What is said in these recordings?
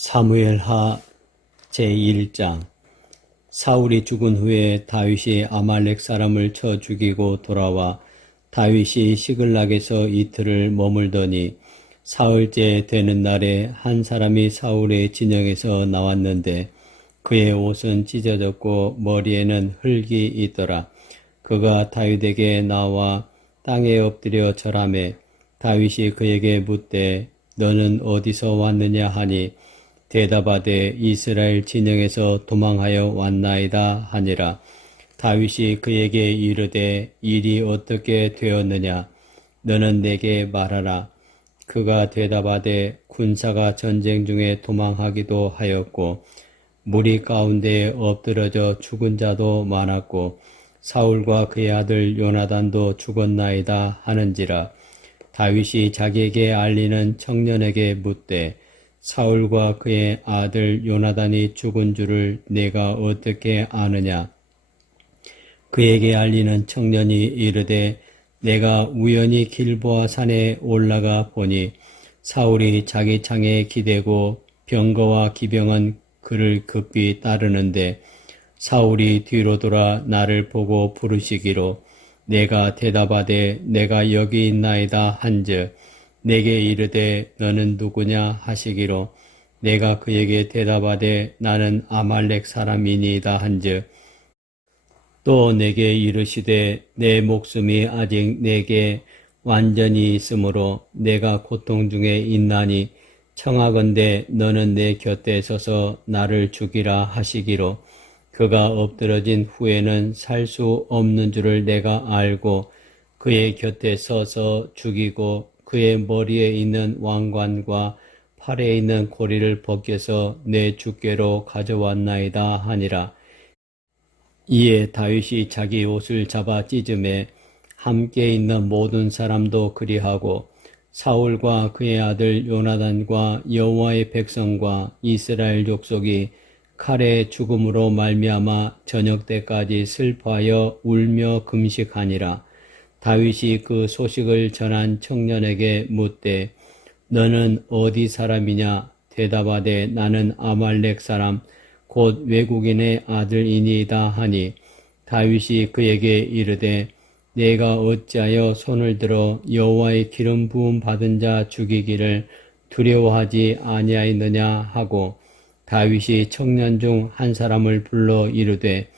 사무엘하 제1장. 사울이 죽은 후에 다윗이 아말렉 사람을 쳐 죽이고 돌아와 다윗이 시글락에서 이틀을 머물더니 사흘째 되는 날에 한 사람이 사울의 진영에서 나왔는데 그의 옷은 찢어졌고 머리에는 흙이 있더라. 그가 다윗에게 나와 땅에 엎드려 절하매 다윗이 그에게 묻되 너는 어디서 왔느냐 하니 대답하되 이스라엘 진영에서 도망하여 왔나이다 하니라. 다윗이 그에게 이르되 일이 어떻게 되었느냐 너는 내게 말하라. 그가 대답하되 군사가 전쟁 중에 도망하기도 하였고 무리 가운데에 엎드러져 죽은 자도 많았고 사울과 그의 아들 요나단도 죽었나이다 하는지라. 다윗이 자기에게 알리는 청년에게 묻되 사울과 그의 아들 요나단이 죽은 줄을 내가 어떻게 아느냐. 그에게 알리는 청년이 이르되 내가 우연히 길보아 산에 올라가 보니 사울이 자기 창에 기대고 병거와 기병은 그를 급히 따르는데 사울이 뒤로 돌아 나를 보고 부르시기로 내가 대답하되 내가 여기 있나이다 한즉 내게 이르되 너는 누구냐 하시기로 내가 그에게 대답하되 나는 아말렉 사람이니이다 한즉 또 내게 이르시되 내 목숨이 아직 내게 완전히 있으므로 내가 고통 중에 있나니 청하건대 너는 내 곁에 서서 나를 죽이라 하시기로 그가 엎드러진 후에는 살 수 없는 줄을 내가 알고 그의 곁에 서서 죽이고 그의 머리에 있는 왕관과 팔에 있는 고리를 벗겨서 내 주께로 가져왔나이다 하니라. 이에 다윗이 자기 옷을 잡아 찢음에 함께 있는 모든 사람도 그리하고 사울과 그의 아들 요나단과 여호와의 백성과 이스라엘 족속이 칼의 죽음으로 말미암아 저녁 때까지 슬퍼하여 울며 금식하니라. 다윗이 그 소식을 전한 청년에게 묻되 너는 어디 사람이냐 대답하되 나는 아말렉 사람 곧 외국인의 아들이니이다 하니 다윗이 그에게 이르되 내가 어찌하여 손을 들어 여호와의 기름 부음 받은 자 죽이기를 두려워하지 아니하였느냐 하고 다윗이 청년 중 한 사람을 불러 이르되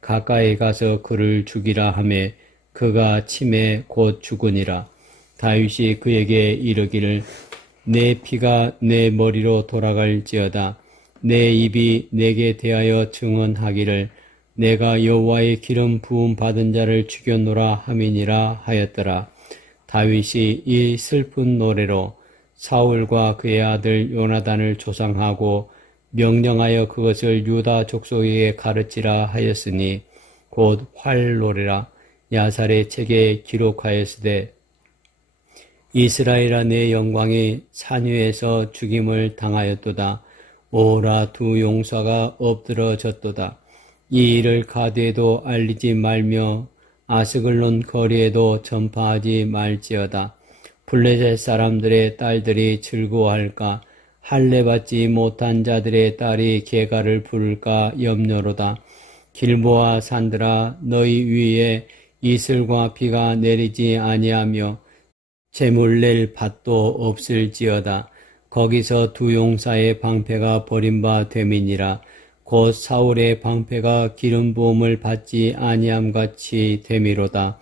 가까이 가서 그를 죽이라 하매 그가 침에 곧 죽으니라. 다윗이 그에게 이르기를 내 피가 내 머리로 돌아갈지어다. 내 입이 내게 대하여 증언하기를 내가 여호와의 기름 부음 받은 자를 죽였노라 함이니라 하였더라. 다윗이 이 슬픈 노래로 사울과 그의 아들 요나단을 조상하고 명령하여 그것을 유다 족속에게 가르치라 하였으니 곧 활노래라. 야살의 책에 기록하였으되 이스라엘아 내 영광이 산 위에서 죽임을 당하였도다. 오라 두 용사가 엎드러졌도다. 이 일을 가드에도 알리지 말며 아스글론 거리에도 전파하지 말지어다. 블레셋 사람들의 딸들이 즐거워할까 할례받지 못한 자들의 딸이 계가를 부를까 염려로다. 길보아 산들아 너희 위에 이슬과 비가 내리지 아니하며 재물 낼 밭도 없을지어다. 거기서 두 용사의 방패가 버림바 됨이니라. 곧 사울의 방패가 기름 부음을 받지 아니함같이 됨이로다.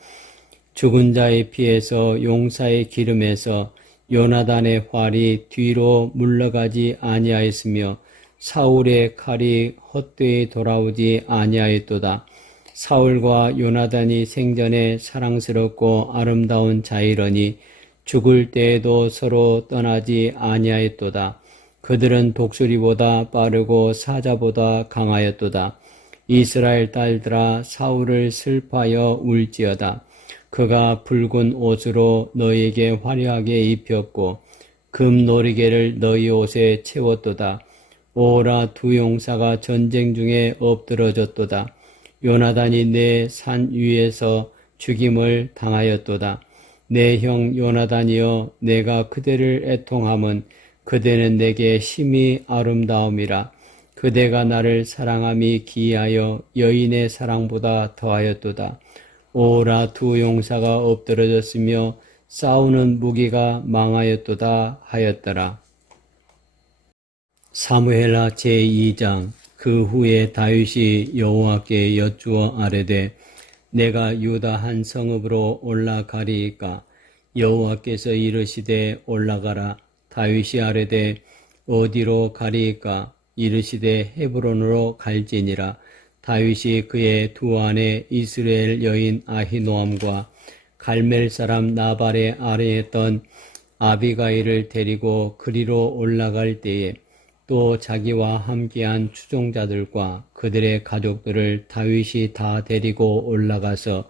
죽은 자의 피에서 용사의 기름에서 요나단의 활이 뒤로 물러가지 아니하였으며 사울의 칼이 헛되이 돌아오지 아니하였도다. 사울과 요나단이 생전에 사랑스럽고 아름다운 자이러니 죽을 때에도 서로 떠나지 아니하였도다. 그들은 독수리보다 빠르고 사자보다 강하였도다. 이스라엘 딸들아 사울을 슬퍼하여 울지어다. 그가 붉은 옷으로 너희에게 화려하게 입혔고 금 노리개를 너희 옷에 채웠도다. 오라 두 용사가 전쟁 중에 엎드러졌도다. 요나단이 내 산 위에서 죽임을 당하였도다. 내 형 요나단이여 내가 그대를 애통함은 그대는 내게 심히 아름다움이라. 그대가 나를 사랑함이 기이하여 여인의 사랑보다 더하였도다. 오라 두 용사가 엎드러졌으며 싸우는 무기가 망하였도다 하였더라. 사무엘하 제2장. 그 후에 다윗이 여호와께 여쭈어 아뢰되 내가 유다 한 성읍으로 올라가리이까. 여호와께서 이르시되 올라가라. 다윗이 아뢰되 어디로 가리이까. 이르시되 헤브론으로 갈지니라. 다윗이 그의 두 아내 이스라엘 여인 아히노암과 갈멜 사람 나발의 아내였던 아비가일을 데리고 그리로 올라갈 때에 또 자기와 함께한 추종자들과 그들의 가족들을 다윗이 다 데리고 올라가서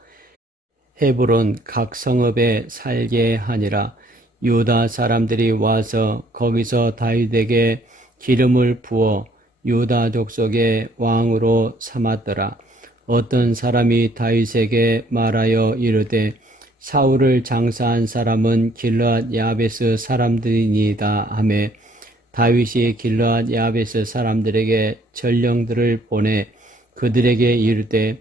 헤브론 각 성읍에 살게 하니라. 유다 사람들이 와서 거기서 다윗에게 기름을 부어 유다 족속의 왕으로 삼았더라. 어떤 사람이 다윗에게 말하여 이르되 사울을 장사한 사람은 길르앗 야베스 사람들이니이다 하매 다윗이 길르앗 야베스 사람들에게 전령들을 보내 그들에게 이르되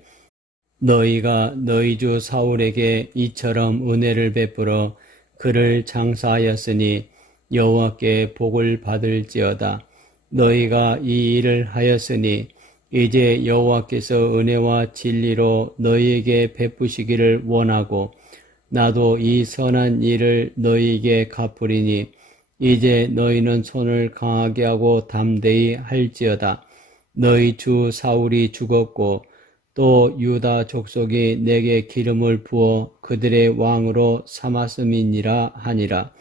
너희가 너희 주 사울에게 이처럼 은혜를 베풀어 그를 장사하였으니 여호와께 복을 받을지어다. 너희가 이 일을 하였으니 이제 여호와께서 은혜와 진리로 너희에게 베푸시기를 원하고 나도 이 선한 일을 너희에게 갚으리니 이제 너희는 손을 강하게 하고 담대히 할지어다. 너희 주 사울이 죽었고 또 유다 족속이 내게 기름을 부어 그들의 왕으로 삼았음이니라 하니라.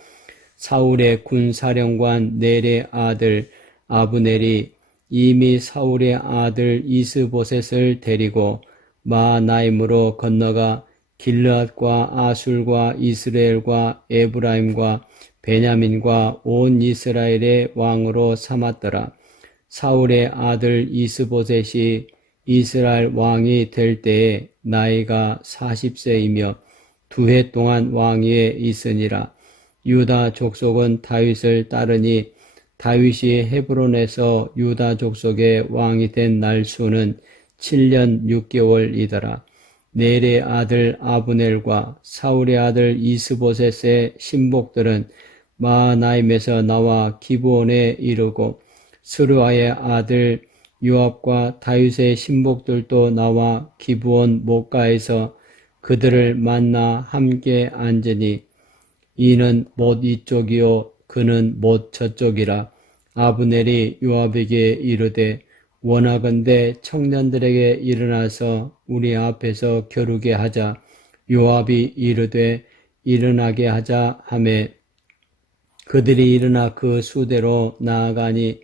사울의 군사령관 넬의 아들 아브넬이 이미 사울의 아들 이스보셋을 데리고 마하나임으로 건너가 길르앗과 아술과 이스라엘과 에브라임과 베냐민과 온 이스라엘의 왕으로 삼았더라. 사울의 아들 이스보셋이 이스라엘 왕이 될 때에 나이가 40세이며 2해 동안 왕위에 있으니라. 유다 족속은 다윗을 따르니 다윗이 헤브론에서 유다 족속의 왕이 된 날 수는 7년 6개월이더라. 넬의 아들 아브넬과 사울의 아들 이스보셋의 신복들은 마하나임에서 나와 기브온에 이르고 스루아의 아들 요압과 다윗의 신복들도 나와 기브온 목가에서 그들을 만나 함께 앉으니 이는 못 이쪽이요 그는 못 저쪽이라. 아브넬이 요압에게 이르되 원하건대 청년들에게 일어나서 우리 앞에서 겨루게 하자. 요압이 이르되 일어나게 하자 하매 그들이 일어나 그 수대로 나아가니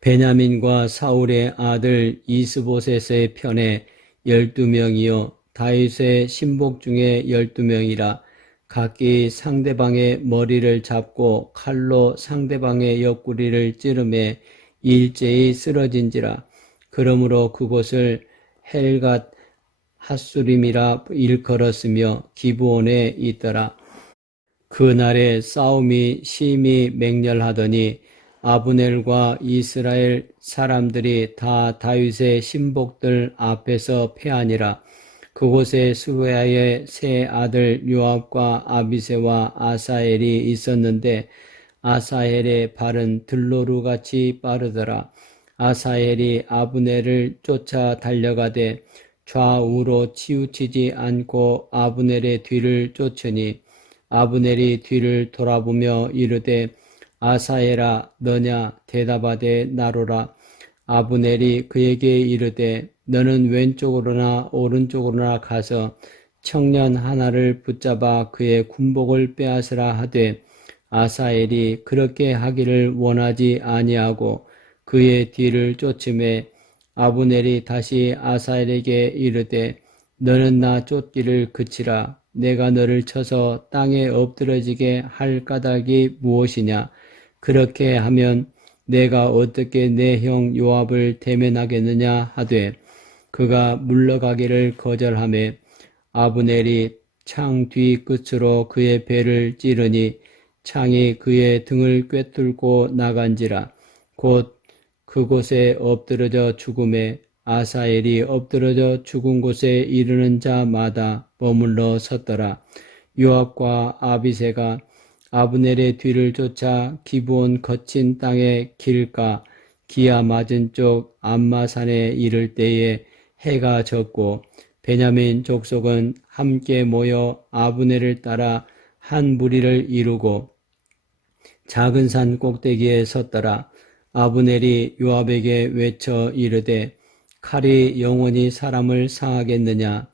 베냐민과 사울의 아들 이스보셋의 편에 12명이요 다윗의 신복 중에 12명이라. 각기 상대방의 머리를 잡고 칼로 상대방의 옆구리를 찌르매 일제히 쓰러진지라. 그러므로 그곳을 헬갓 핫수림이라 일컬었으며 기브온에 있더라. 그날에 싸움이 심히 맹렬하더니 아브넬과 이스라엘 사람들이 다 다윗의 신복들 앞에서 패하니라. 그곳에 수레아의 세 아들 요압과 아비새와 아사엘이 있었는데 아사엘의 발은 들로루같이 빠르더라. 아사엘이 아브넬을 쫓아 달려가되 좌우로 치우치지 않고 아브넬의 뒤를 쫓으니 아브넬이 뒤를 돌아보며 이르되 아사엘아 너냐 대답하되 나로라. 아브넬이 그에게 이르되 너는 왼쪽으로나 오른쪽으로나 가서 청년 하나를 붙잡아 그의 군복을 빼앗으라 하되 아사엘이 그렇게 하기를 원하지 아니하고 그의 뒤를 쫓음에 아브넬이 다시 아사엘에게 이르되 너는 나 쫓기를 그치라. 내가 너를 쳐서 땅에 엎드러지게 할 까닭이 무엇이냐. 그렇게 하면 내가 어떻게 내 형 요압을 대면하겠느냐 하되 그가 물러가기를 거절하매 아브넬이 창 뒤 끝으로 그의 배를 찌르니 창이 그의 등을 꿰뚫고 나간지라. 곧 그곳에 엎드러져 죽음에 아사엘이 엎드러져 죽은 곳에 이르는 자마다 머물러 섰더라. 요압과 아비새가 아브넬의 뒤를 쫓아 기브온 거친 땅의 길가 기아 맞은쪽 암마산에 이를 때에 해가 졌고 베냐민 족속은 함께 모여 아브넬을 따라 한 무리를 이루고 작은 산 꼭대기에 섰더라. 아브넬이 요압에게 외쳐 이르되 칼이 영원히 사람을 상하겠느냐?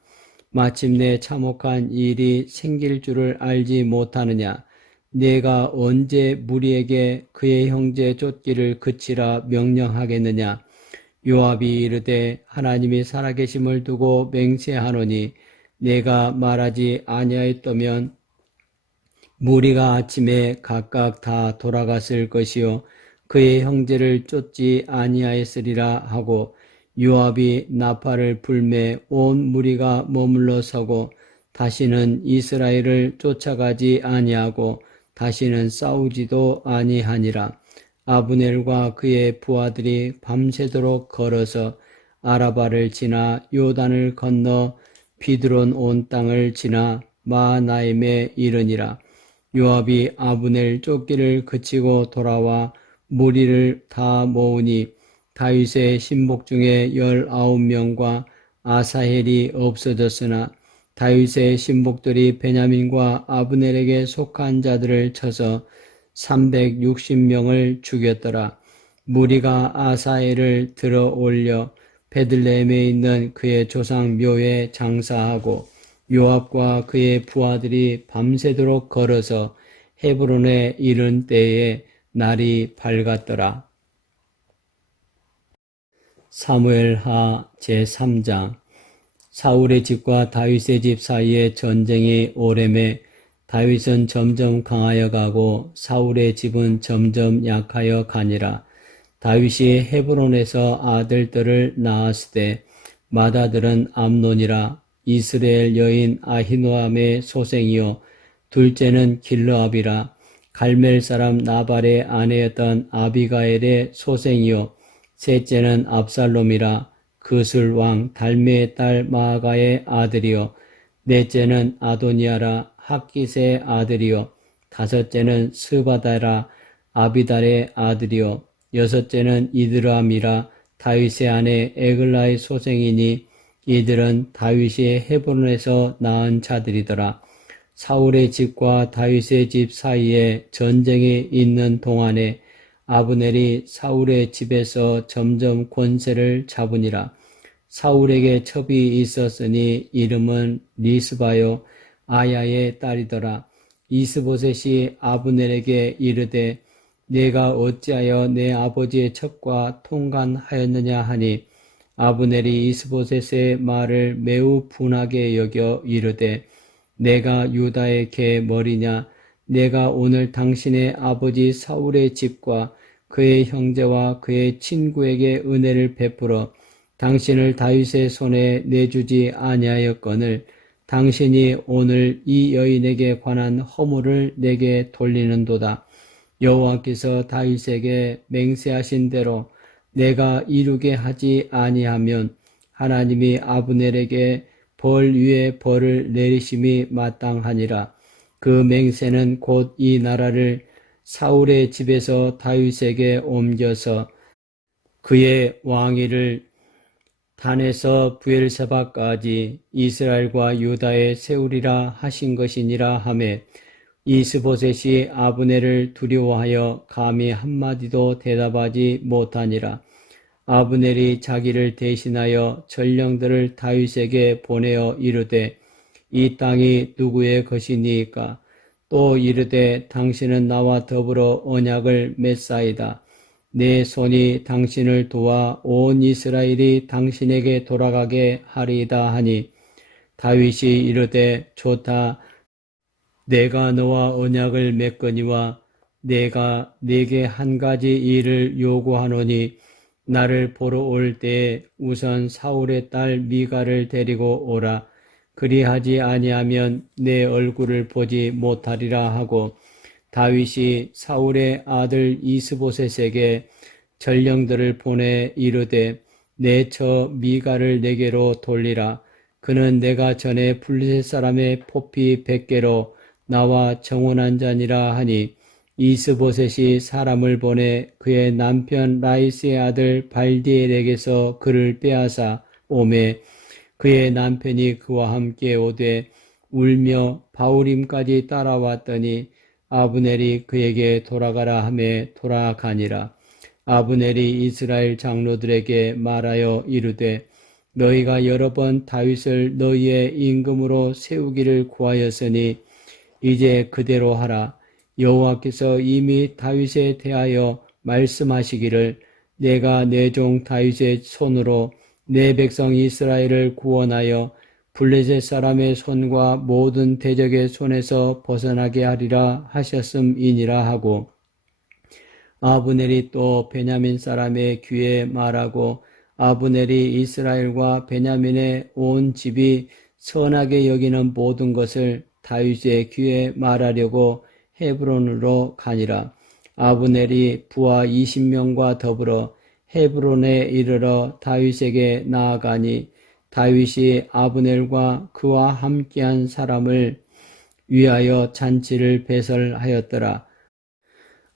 마침내 참혹한 일이 생길 줄을 알지 못하느냐? 내가 언제 무리에게 그의 형제 쫓기를 그치라 명령하겠느냐? 요압이 이르되 하나님이 살아계심을 두고 맹세하노니 내가 말하지 아니하였다면 무리가 아침에 각각 다 돌아갔을 것이요 그의 형제를 쫓지 아니하였으리라 하고 요압이 나팔을 불매 온 무리가 머물러 서고 다시는 이스라엘을 쫓아가지 아니하고 다시는 싸우지도 아니하니라. 아브넬과 그의 부하들이 밤새도록 걸어서 아라바를 지나 요단을 건너 비드론 온 땅을 지나 마하나임에 이르니라. 요압이 아브넬 쫓기를 그치고 돌아와 무리를 다 모으니 다윗의 신복 중에 19명과 아사헬이 없어졌으나 다윗의 신복들이 베냐민과 아브넬에게 속한 자들을 쳐서 360명을 죽였더라. 무리가 아사헬을 들어 올려 베들레헴에 있는 그의 조상 묘에 장사하고 요압과 그의 부하들이 밤새도록 걸어서 헤브론에 이른 때에 날이 밝았더라. 사무엘하 제3장. 사울의 집과 다윗의 집 사이에 전쟁이 오래매 다윗은 점점 강하여 가고 사울의 집은 점점 약하여 가니라. 다윗이 헤브론에서 아들들을 낳았으되 맏아들은 암논이라. 이스라엘 여인 아히노암의 소생이요 둘째는 길르압이라. 갈멜 사람 나발의 아내였던 아비가엘의 소생이요 셋째는 압살롬이라. 그술 왕 달메의 딸 마아가의 아들이요 넷째는 아도니아라. 학깃의 아들이요 다섯째는 스바다라. 아비달의 아들이요 여섯째는 이드람이라. 다윗의 아내 에글라의 소생이니 이들은 다윗이 헤브론에서 낳은 자들이더라. 사울의 집과 다윗의 집 사이에 전쟁이 있는 동안에 아브넬이 사울의 집에서 점점 권세를 잡으니라. 사울에게 첩이 있었으니 이름은 리스바요 아야의 딸이더라. 이스보셋이 아브넬에게 이르되 내가 어찌하여 내 아버지의 첩과 통간하였느냐 하니 아브넬이 이스보셋의 말을 매우 분하게 여겨 이르되 내가 유다의 개 머리냐? 내가 오늘 당신의 아버지 사울의 집과 그의 형제와 그의 친구에게 은혜를 베풀어 당신을 다윗의 손에 내주지 아니하였거늘 당신이 오늘 이 여인에게 관한 허물을 내게 돌리는도다. 여호와께서 다윗에게 맹세하신 대로 내가 이루게 하지 아니하면 하나님이 아브넬에게 벌 위에 벌을 내리심이 마땅하니라. 그 맹세는 곧 이 나라를 사울의 집에서 다윗에게 옮겨서 그의 왕위를 단에서 부엘세바까지 이스라엘과 유다에 세우리라 하신 것이니라 하매 이스보셋이 아브넬을 두려워하여 감히 한마디도 대답하지 못하니라. 아브넬이 자기를 대신하여 전령들을 다윗에게 보내어 이르되 이 땅이 누구의 것이니까? 또 이르되 당신은 나와 더불어 언약을 맺사이다. 내 손이 당신을 도와 온 이스라엘이 당신에게 돌아가게 하리이다 하니 다윗이 이르되 좋다. 내가 너와 언약을 맺거니와 내가 네게 한 가지 일을 요구하노니 나를 보러 올 때에 우선 사울의 딸 미가를 데리고 오라. 그리하지 아니하면 내 얼굴을 보지 못하리라 하고 다윗이 사울의 아들 이스보셋에게 전령들을 보내 이르되 내 처 미가를 내게로 돌리라. 그는 내가 전에 블레셋 사람의 포피 100개로 나와 정혼한 자니라 하니 이스보셋이 사람을 보내 그의 남편 라이스의 아들 발디엘에게서 그를 빼앗아 오매 그의 남편이 그와 함께 오되 울며 바울임까지 따라왔더니 아브넬이 그에게 돌아가라 하매 돌아가니라. 아브넬이 이스라엘 장로들에게 말하여 이르되 너희가 여러 번 다윗을 너희의 임금으로 세우기를 구하였으니 이제 그대로 하라. 여호와께서 이미 다윗에 대하여 말씀하시기를 내가 내 종 다윗의 손으로 내 백성 이스라엘을 구원하여 블레셋 사람의 손과 모든 대적의 손에서 벗어나게 하리라 하셨음이니라 하고 아브넬이 또 베냐민 사람의 귀에 말하고 아브넬이 이스라엘과 베냐민의 온 집이 선하게 여기는 모든 것을 다윗의 귀에 말하려고 헤브론으로 가니라. 아브넬이 부하 20명과 더불어 헤브론에 이르러 다윗에게 나아가니 다윗이 아브넬과 그와 함께한 사람을 위하여 잔치를 배설하였더라.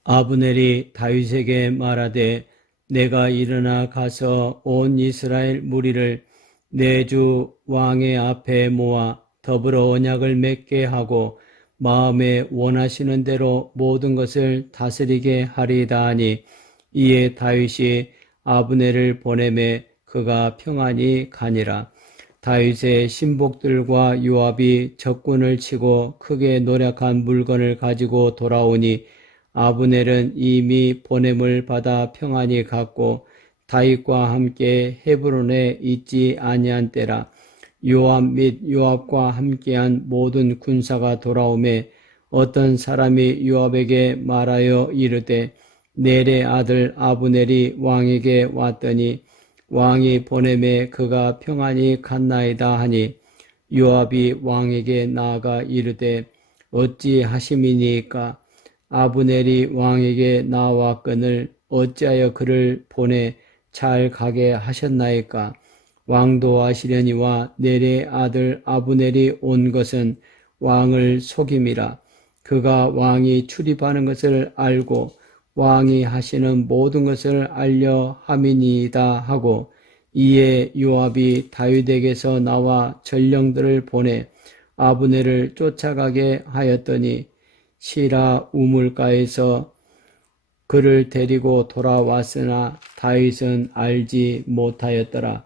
아브넬이 다윗에게 말하되 내가 일어나 가서 온 이스라엘 무리를 내 주 왕의 앞에 모아 더불어 언약을 맺게 하고 마음에 원하시는 대로 모든 것을 다스리게 하리이다 하니 이에 다윗이 아브넬을 보내매 그가 평안히 가니라. 다윗의 신복들과 요압이 적군을 치고 크게 노력한 물건을 가지고 돌아오니 아브넬은 이미 보냄을 받아 평안히 갔고 다윗과 함께 헤브론에 있지 아니한 때라. 요압 및 요압과 함께한 모든 군사가 돌아오매 어떤 사람이 요압에게 말하여 이르되 넬의 아들 아브넬이 왕에게 왔더니 왕이 보내매 그가 평안히 갔나이다 하니 요압이 왕에게 나아가 이르되 어찌 하심이니까 아브넬이 왕에게 나왔거늘 어찌하여 그를 보내 잘 가게 하셨나이까 왕도 하시려니와 넬의 아들 아브넬이 온 것은 왕을 속임이라. 그가 왕이 출입하는 것을 알고 왕이 하시는 모든 것을 알려 함이니이다 하고 이에 요압이 다윗에게서 나와 전령들을 보내 아브넬을 쫓아가게 하였더니 시라 우물가에서 그를 데리고 돌아왔으나 다윗은 알지 못하였더라.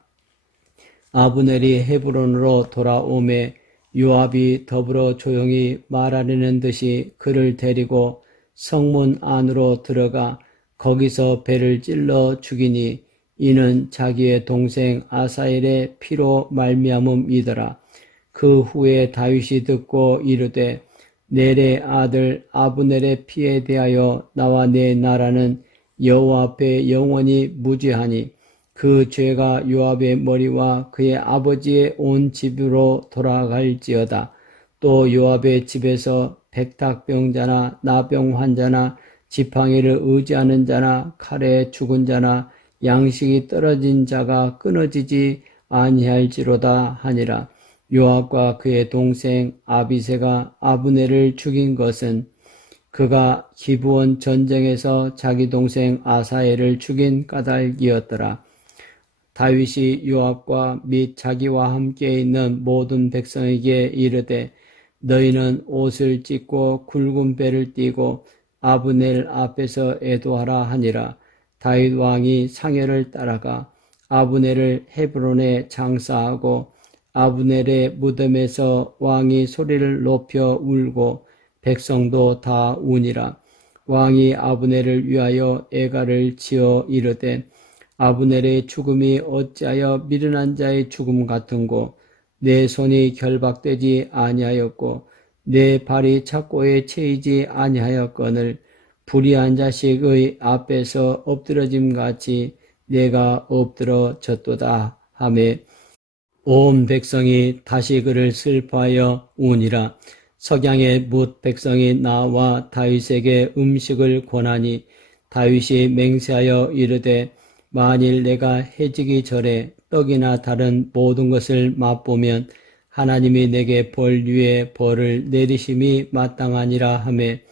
아브넬이 헤브론으로 돌아오매 요압이 더불어 조용히 말하려는 듯이 그를 데리고 성문 안으로 들어가 거기서 배를 찔러 죽이니 이는 자기의 동생 아사엘의 피로 말미암음이더라. 그 후에 다윗이 듣고 이르되 넬의 아들 아브넬의 피에 대하여 나와 내 나라는 여호와 앞에 영원히 무죄하니 그 죄가 요압의 머리와 그의 아버지의 온 집으로 돌아갈지어다. 또 요압의 집에서 백탁병자나 나병 환자나 지팡이를 의지하는 자나 칼에 죽은 자나 양식이 떨어진 자가 끊어지지 아니할지로다 하니라. 요압과 그의 동생 아비새가 아브넬을 죽인 것은 그가 기브온 전쟁에서 자기 동생 아사엘을 죽인 까닭이었더라. 다윗이 요압과 및 자기와 함께 있는 모든 백성에게 이르되 너희는 옷을 찢고 굵은 배를 띠고 아브넬 앞에서 애도하라 하니라. 다윗 왕이 상여를 따라가 아브넬을 헤브론에 장사하고 아브넬의 무덤에서 왕이 소리를 높여 울고 백성도 다 우니라. 왕이 아브넬을 위하여 애가를 지어 이르되 아브넬의 죽음이 어찌하여 미련한 자의 죽음 같은고 내 손이 결박되지 아니하였고 내 발이 착고에 채이지 아니하였거늘 불의한 자식의 앞에서 엎드러짐같이 내가 엎드러졌도다 하매 온 백성이 다시 그를 슬퍼하여 우니라. 석양에 뭇 백성이 나와 다윗에게 음식을 권하니 다윗이 맹세하여 이르되 만일 내가 해지기 전에 떡이나 다른 모든 것을 맛보면 하나님이 내게 벌 위에 벌을 내리심이 마땅하니라 하매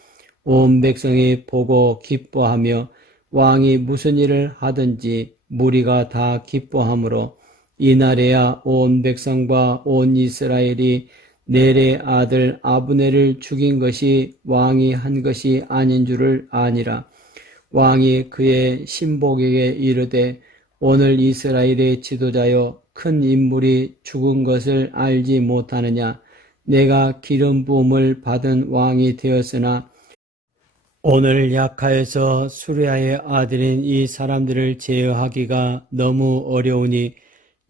온 백성이 보고 기뻐하며 왕이 무슨 일을 하든지 무리가 다 기뻐하므로 이날에야 온 백성과 온 이스라엘이 넬의 아들 아브넬을 죽인 것이 왕이 한 것이 아닌 줄을 아니라. 왕이 그의 신복에게 이르되 오늘 이스라엘의 지도자여 큰 인물이 죽은 것을 알지 못하느냐. 내가 기름 부음을 받은 왕이 되었으나 오늘 약하여서 수레아의 아들인 이 사람들을 제어하기가 너무 어려우니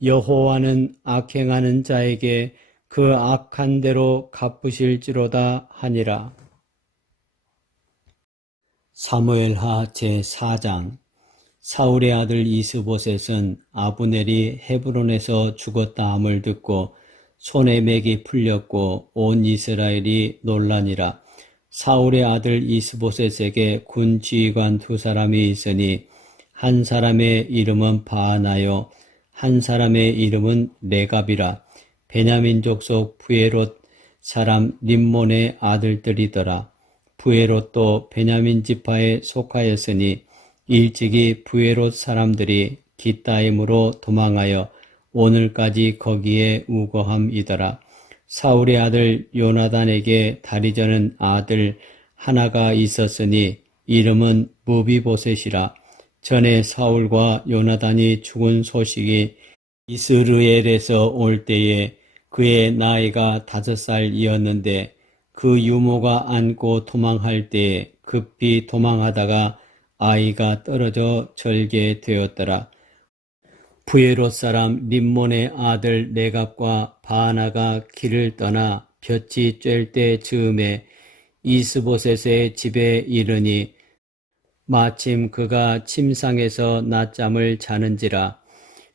여호와는 악행하는 자에게 그 악한 대로 갚으실지로다 하니라. 사무엘하 제4장. 사울의 아들 이스보셋은 아브넬이 헤브론에서 죽었다 함을 듣고 손에 맥이 풀렸고 온 이스라엘이 놀라니라. 사울의 아들 이스보셋에게 군 지휘관 2사람이 있으니 한 사람의 이름은 바하나요 한 사람의 이름은 레갑이라. 베냐민 족속 부에롯 사람 림몬의 아들들이더라. 부에롯도 베냐민 지파에 속하였으니 일찍이 부에롯 사람들이 기타임으로 도망하여 오늘까지 거기에 우거함이더라. 사울의 아들 요나단에게 다리 저는 아들 하나가 있었으니 이름은 무비보셋이라. 전에 사울과 요나단이 죽은 소식이 이스르엘에서 올 때에 그의 나이가 5살이었는데 그 유모가 안고 도망할 때에 급히 도망하다가 아이가 떨어져 절게 되었더라. 부에롯 사람 림몬의 아들 레갑과 바하나가 길을 떠나 볕이 쬐을 때 즈음에 이스보셋의 집에 이르니 마침 그가 침상에서 낮잠을 자는지라.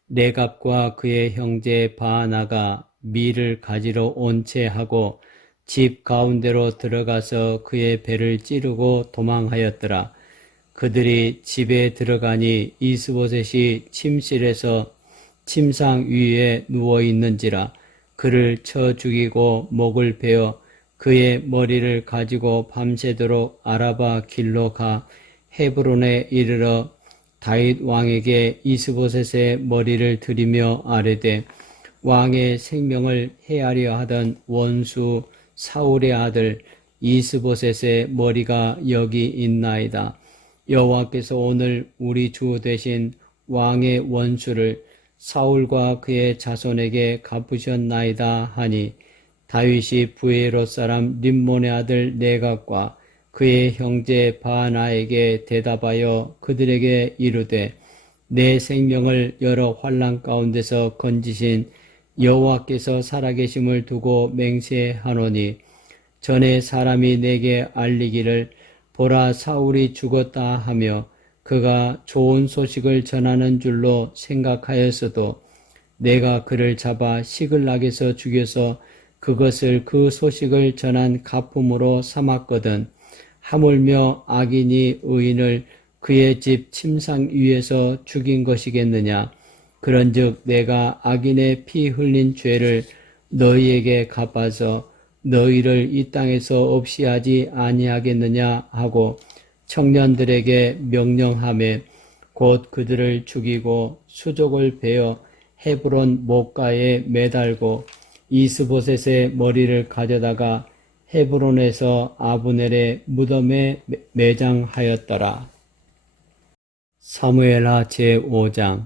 레갑과 그의 형제 바하나가 밀을 가지러 온 채 하고 집 가운데로 들어가서 그의 배를 찌르고 도망하였더라. 그들이 집에 들어가니 이스보셋이 침실에서 침상 위에 누워 있는지라. 그를 쳐 죽이고 목을 베어 그의 머리를 가지고 밤새도록 아라바 길로 가 헤브론에 이르러 다윗 왕에게 이스보셋의 머리를 들이며 아뢰되 왕의 생명을 해하려 하던 원수 사울의 아들 이스보셋의 머리가 여기 있나이다. 여호와께서 오늘 우리 주 되신 왕의 원수를 사울과 그의 자손에게 갚으셨나이다 하니 다윗이 부에롯 사람 림몬의 아들 네갑과 그의 형제 바하나에게 대답하여 그들에게 이르되 내 생명을 여러 환난 가운데서 건지신 여호와께서 살아계심을 두고 맹세하노니 전에 사람이 내게 알리기를 보라 사울이 죽었다 하며 그가 좋은 소식을 전하는 줄로 생각하였어도 내가 그를 잡아 시글락에서 죽여서 그것을 그 소식을 전한 가품으로 삼았거든. 하물며 악인이 의인을 그의 집 침상 위에서 죽인 것이겠느냐. 그런즉 내가 악인의 피 흘린 죄를 너희에게 갚아서 너희를 이 땅에서 없이 하지 아니하겠느냐 하고 청년들에게 명령하매 곧 그들을 죽이고 수족을 베어 헤브론 목가에 매달고 이스보셋의 머리를 가져다가 헤브론에서 아브넬의 무덤에 매장하였더라. 사무엘하 제5장.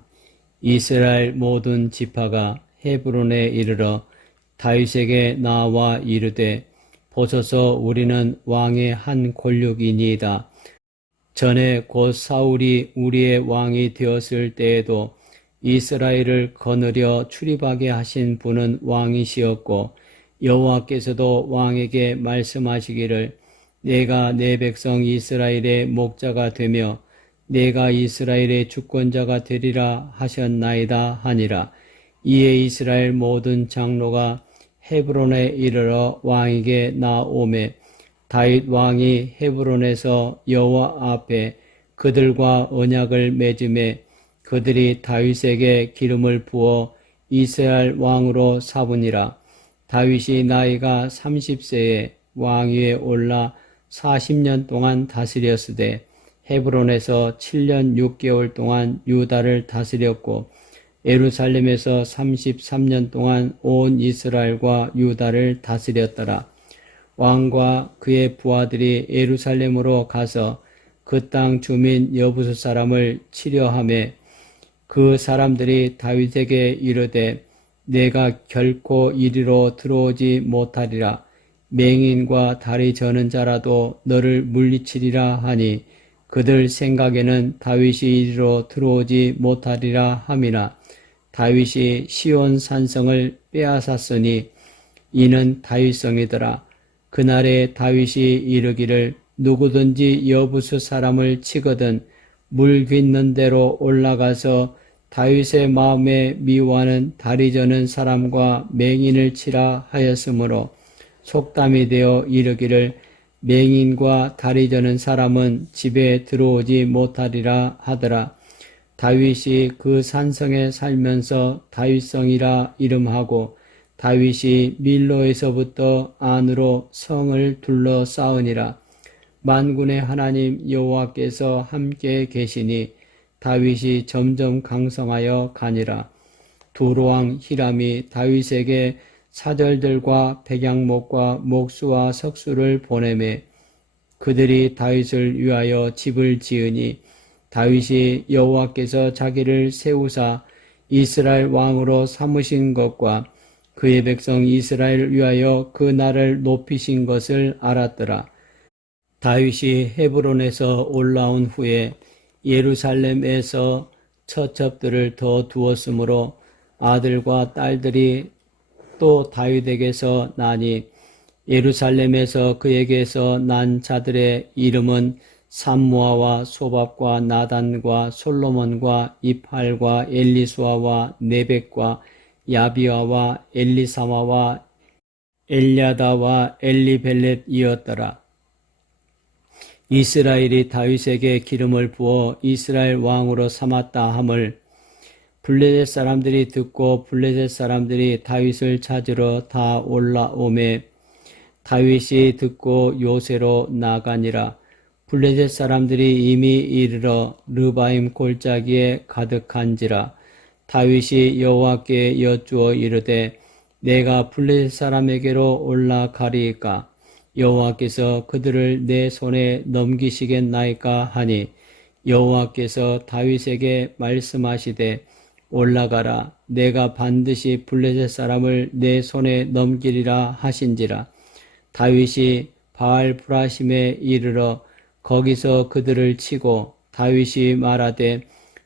이스라엘 모든 지파가 헤브론에 이르러 다윗에게 나와 이르되 보소서 우리는 왕의 한 권력이니이다. 전에 곧 사울이 우리의 왕이 되었을 때에도 이스라엘을 거느려 출입하게 하신 분은 왕이시었고 여호와께서도 왕에게 말씀하시기를 내가 내 백성 이스라엘의 목자가 되며 내가 이스라엘의 주권자가 되리라 하셨나이다 하니라. 이에 이스라엘 모든 장로가 헤브론에 이르러 왕에게 나오매 다윗 왕이 헤브론에서 여호와 앞에 그들과 언약을 맺음에 그들이 다윗에게 기름을 부어 이스라엘 왕으로 삼으니라. 다윗이 나이가 30세에 왕위에 올라 40년 동안 다스렸으되 헤브론에서 7년 6개월 동안 유다를 다스렸고 예루살렘에서 33년 동안 온 이스라엘과 유다를 다스렸더라. 왕과 그의 부하들이 예루살렘으로 가서 그 땅 주민 여부수 사람을 치려하며 그 사람들이 다윗에게 이르되 내가 결코 이리로 들어오지 못하리라. 맹인과 다리 저는 자라도 너를 물리치리라 하니 그들 생각에는 다윗이 이리로 들어오지 못하리라 함이나 다윗이 시온 산성을 빼앗았으니 이는 다윗성이더라. 그날에 다윗이 이르기를 누구든지 여부수 사람을 치거든 물 깃는 대로 올라가서 다윗의 마음에 미워하는 다리 저는 사람과 맹인을 치라 하였으므로 속담이 되어 이르기를 맹인과 다리 저는 사람은 집에 들어오지 못하리라 하더라. 다윗이 그 산성에 살면서 다윗성이라 이름하고 다윗이 밀로에서부터 안으로 성을 둘러싸으니라. 만군의 하나님 여호와께서 함께 계시니 다윗이 점점 강성하여 가니라. 두로왕 히람이 다윗에게 사절들과 백양목과 목수와 석수를 보내매 그들이 다윗을 위하여 집을 지으니 다윗이 여호와께서 자기를 세우사 이스라엘 왕으로 삼으신 것과 그의 백성 이스라엘을 위하여 그 날을 높이신 것을 알았더라. 다윗이 헤브론에서 올라온 후에 예루살렘에서 처첩들을 더 두었으므로 아들과 딸들이 또 다윗에게서 나니 예루살렘에서 그에게서 난 자들의 이름은 삼무아와 소밥과 나단과 솔로몬과 이팔과 엘리수아와 네벡과 야비아와 엘리사마와 엘야다와 엘리벨렛이었더라. 이스라엘이 다윗에게 기름을 부어 이스라엘 왕으로 삼았다 함을 블레셋 사람들이 듣고 블레셋 사람들이 다윗을 찾으러 다 올라오매 다윗이 듣고 요새로 나가니라. 블레셋 사람들이 이미 이르러 르바임 골짜기에 가득한지라. 다윗이 여호와께 여쭈어 이르되 내가 블레셋 사람에게로 올라가리이까 여호와께서 그들을 내 손에 넘기시겠나이까 하니 여호와께서 다윗에게 말씀하시되 올라가라. 내가 반드시 블레셋 사람을 내 손에 넘기리라 하신지라. 다윗이 바알 브라심에 이르러 거기서 그들을 치고 다윗이 말하되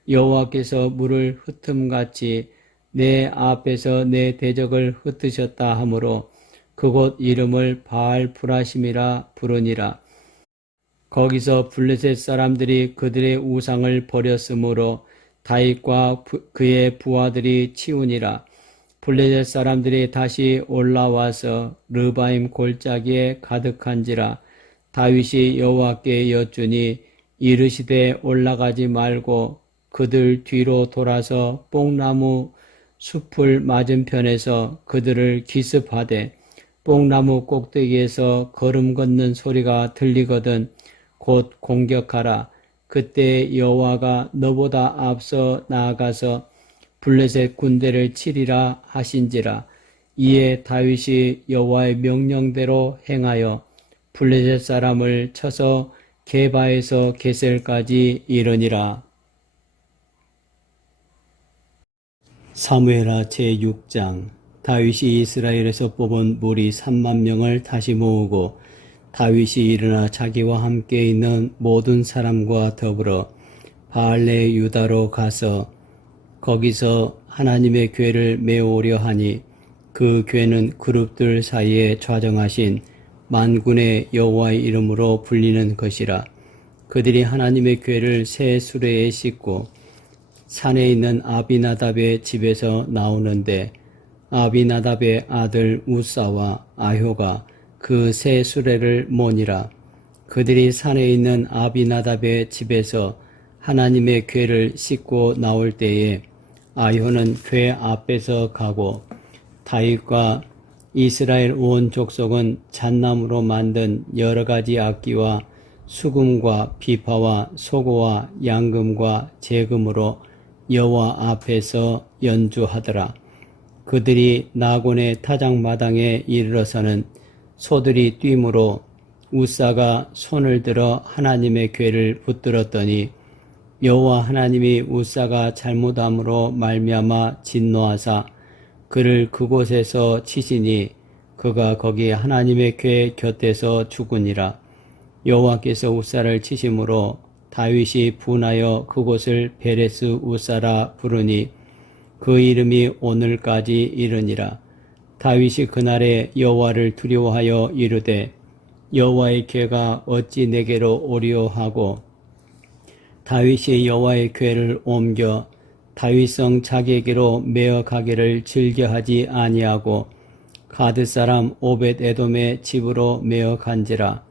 여호와께서 물을 흩음같이 내 앞에서 내 대적을 흩으셨다 하므로 그곳 이름을 바알 브라심이라 부르니라. 거기서 블레셋 사람들이 그들의 우상을 버렸으므로 다윗과 그의 부하들이 치우니라. 블레셋 사람들이 다시 올라와서 르바임 골짜기에 가득한지라. 다윗이 여호와께 여쭈니 이르시되 올라가지 말고 그들 뒤로 돌아서 뽕나무 숲을 맞은편에서 그들을 기습하되 뽕나무 꼭대기에서 걸음 걷는 소리가 들리거든 곧 공격하라. 그때 여호와가 너보다 앞서 나아가서 블레셋 군대를 치리라 하신지라. 이에 다윗이 여호와의 명령대로 행하여 블레셋 사람을 쳐서 게바에서 게셀까지 이르니라. 사무엘하 제6장. 다윗이 이스라엘에서 뽑은 무리 3만 명을 다시 모으고 다윗이 일어나 자기와 함께 있는 모든 사람과 더불어 바알레 유다로 가서 거기서 하나님의 궤를 메우려 하니 그 궤는 그룹들 사이에 좌정하신 만군의 여호와의 이름으로 불리는 것이라. 그들이 하나님의 궤를 새 수레에 싣고 산에 있는 아비나답의 집에서 나오는데 아비나답의 아들 우사와 아효가 그 세 수레를 모니라. 그들이 산에 있는 아비나답의 집에서 하나님의 궤를 싣고 나올 때에 아효는 궤 앞에서 가고 다윗과 이스라엘 온 족속은 잣나무로 만든 여러 가지 악기와 수금과 비파와 소고와 양금과 제금으로 여호와 앞에서 연주하더라. 그들이 나곤의 타작마당에 이르러서는 소들이 뛰므로 우사가 손을 들어 하나님의 궤를 붙들었더니 여호와 하나님이 우사가 잘못함으로 말미암아 진노하사 그를 그곳에서 치시니 그가 거기 하나님의 궤 곁에서 죽으니라. 여호와께서 우사를 치심으로 다윗이 분하여 그곳을 베레스 우사라 부르니 그 이름이 오늘까지 이르니라. 다윗이 그날에 여호와를 두려워하여 이르되 여호와의 궤가 어찌 내게로 오리오 하고 다윗이 여호와의 궤를 옮겨 다윗성 자기에게로 메어 가기를 즐겨하지 아니하고 가드 사람 오벳 에돔의 집으로 메어 간지라.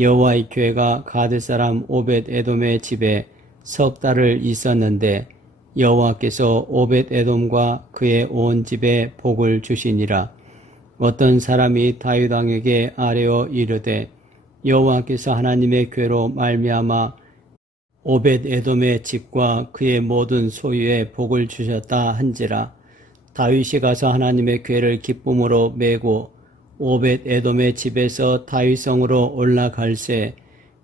여호와의 궤가 가드 사람 오벳 에돔의 집에 석 달을 있었는데 여호와께서 오벳 에돔과 그의 온 집에 복을 주시니라. 어떤 사람이 다윗 왕에게 아뢰어 이르되 여호와께서 하나님의 궤로 말미암아 오벳 에돔의 집과 그의 모든 소유에 복을 주셨다 한지라. 다윗이 가서 하나님의 궤를 기쁨으로 메고 오벳 에돔의 집에서 다윗성으로 올라갈새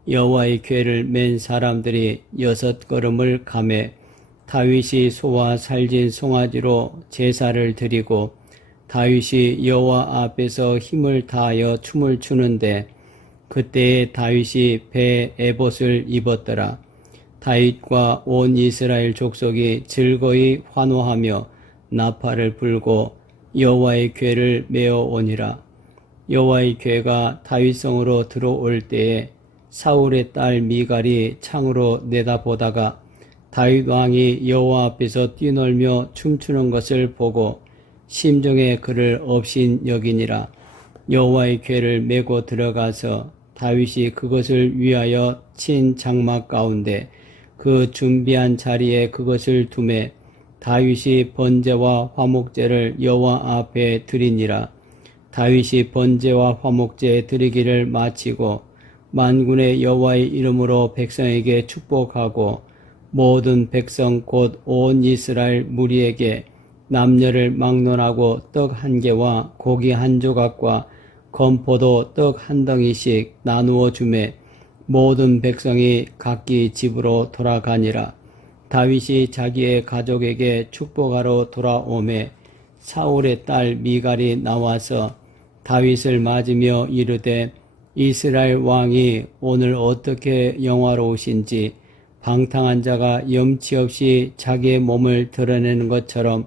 여호와의 궤를 맨 사람들이 6걸음을 가매 다윗이 소와 살진 송아지로 제사를 드리고 다윗이 여호와 앞에서 힘을 다하여 춤을 추는데 그때에 다윗이 배에 에봇을 입었더라. 다윗과 온 이스라엘 족속이 즐거이 환호하며 나팔을 불고 여호와의 궤를 메어 오니라. 여호와의 궤가 다윗성으로 들어올 때에 사울의 딸 미갈이 창으로 내다보다가 다윗 왕이 여호와 앞에서 뛰놀며 춤추는 것을 보고 심정에 그를 업신 여기니라. 여호와의 궤를 메고 들어가서 다윗이 그것을 위하여 친 장막 가운데 그 준비한 자리에 그것을 두매 다윗이 번제와 화목제를 여호와 앞에 드리니라. 다윗이 번제와 화목제 드리기를 마치고 만군의 여호와의 이름으로 백성에게 축복하고 모든 백성 곧 온 이스라엘 무리에게 남녀를 막론하고 떡 1개와 고기 1조각과 건포도 떡 1덩이씩 나누어 주매 모든 백성이 각기 집으로 돌아가니라. 다윗이 자기의 가족에게 축복하러 돌아오매 사울의 딸 미갈이 나와서 다윗을 맞으며 이르되 이스라엘 왕이 오늘 어떻게 영화로우신지 방탕한 자가 염치 없이 자기의 몸을 드러내는 것처럼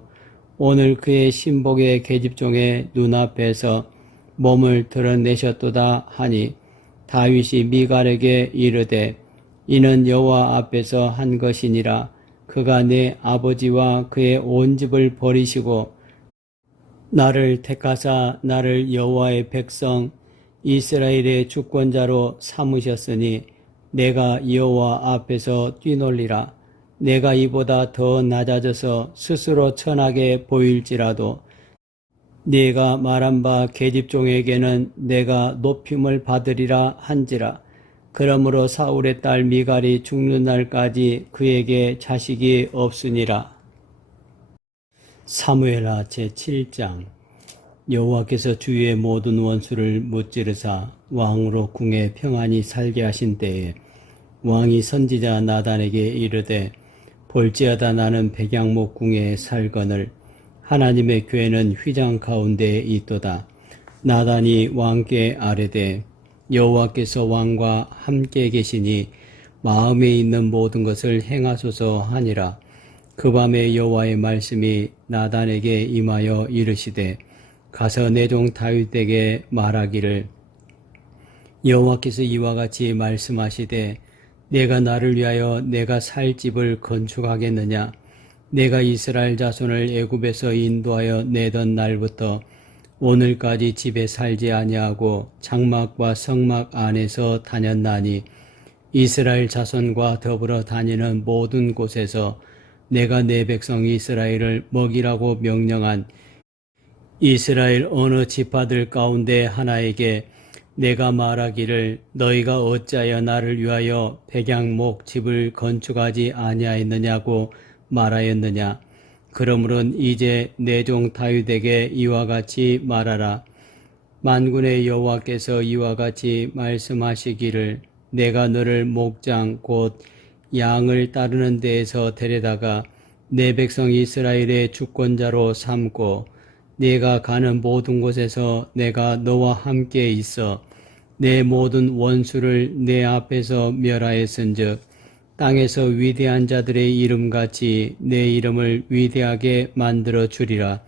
오늘 그의 신복의 계집종의 눈앞에서 몸을 드러내셨도다 하니 다윗이 미갈에게 이르되 이는 여호와 앞에서 한 것이니라. 그가 내 아버지와 그의 온 집을 버리시고 나를 택하사 나를 여호와의 백성 이스라엘의 주권자로 삼으셨으니 내가 여호와 앞에서 뛰놀리라. 내가 이보다 더 낮아져서 스스로 천하게 보일지라도 네가 말한 바 계집종에게는 내가 높임을 받으리라 한지라. 그러므로 사울의 딸 미갈이 죽는 날까지 그에게 자식이 없으니라. 사무엘하 제7장. 여호와께서 주위의 모든 원수를 무찌르사 왕으로 궁에 평안히 살게 하신 때에 왕이 선지자 나단에게 이르되 볼지어다 나는 백양목 궁에 살거늘 하나님의 궤는 휘장 가운데에 있도다. 나단이 왕께 아뢰되 여호와께서 왕과 함께 계시니 마음에 있는 모든 것을 행하소서 하니라. 그 밤에 여호와의 말씀이 나단에게 임하여 이르시되 가서 내 종 다윗에게 말하기를 여호와께서 이와 같이 말씀하시되 내가 나를 위하여 내가 살 집을 건축하겠느냐. 내가 이스라엘 자손을 애굽에서 인도하여 내던 날부터 오늘까지 집에 살지 아니하고 장막과 성막 안에서 다녔나니 이스라엘 자손과 더불어 다니는 모든 곳에서 내가 내 백성 이스라엘을 먹이라고 명령한 이스라엘 어느 지파들 가운데 하나에게 내가 말하기를 너희가 어찌하여 나를 위하여 백양목 집을 건축하지 아니하였느냐고 말하였느냐. 그러므론 이제 내 종 다윗에게 이와 같이 말하라. 만군의 여호와께서 이와 같이 말씀하시기를 내가 너를 목장 곧 양을 따르는 데에서 데려다가 내 백성 이스라엘의 주권자로 삼고 네가 가는 모든 곳에서 내가 너와 함께 있어 내 모든 원수를 내 앞에서 멸하였은즉 땅에서 위대한 자들의 이름같이 내 이름을 위대하게 만들어 주리라.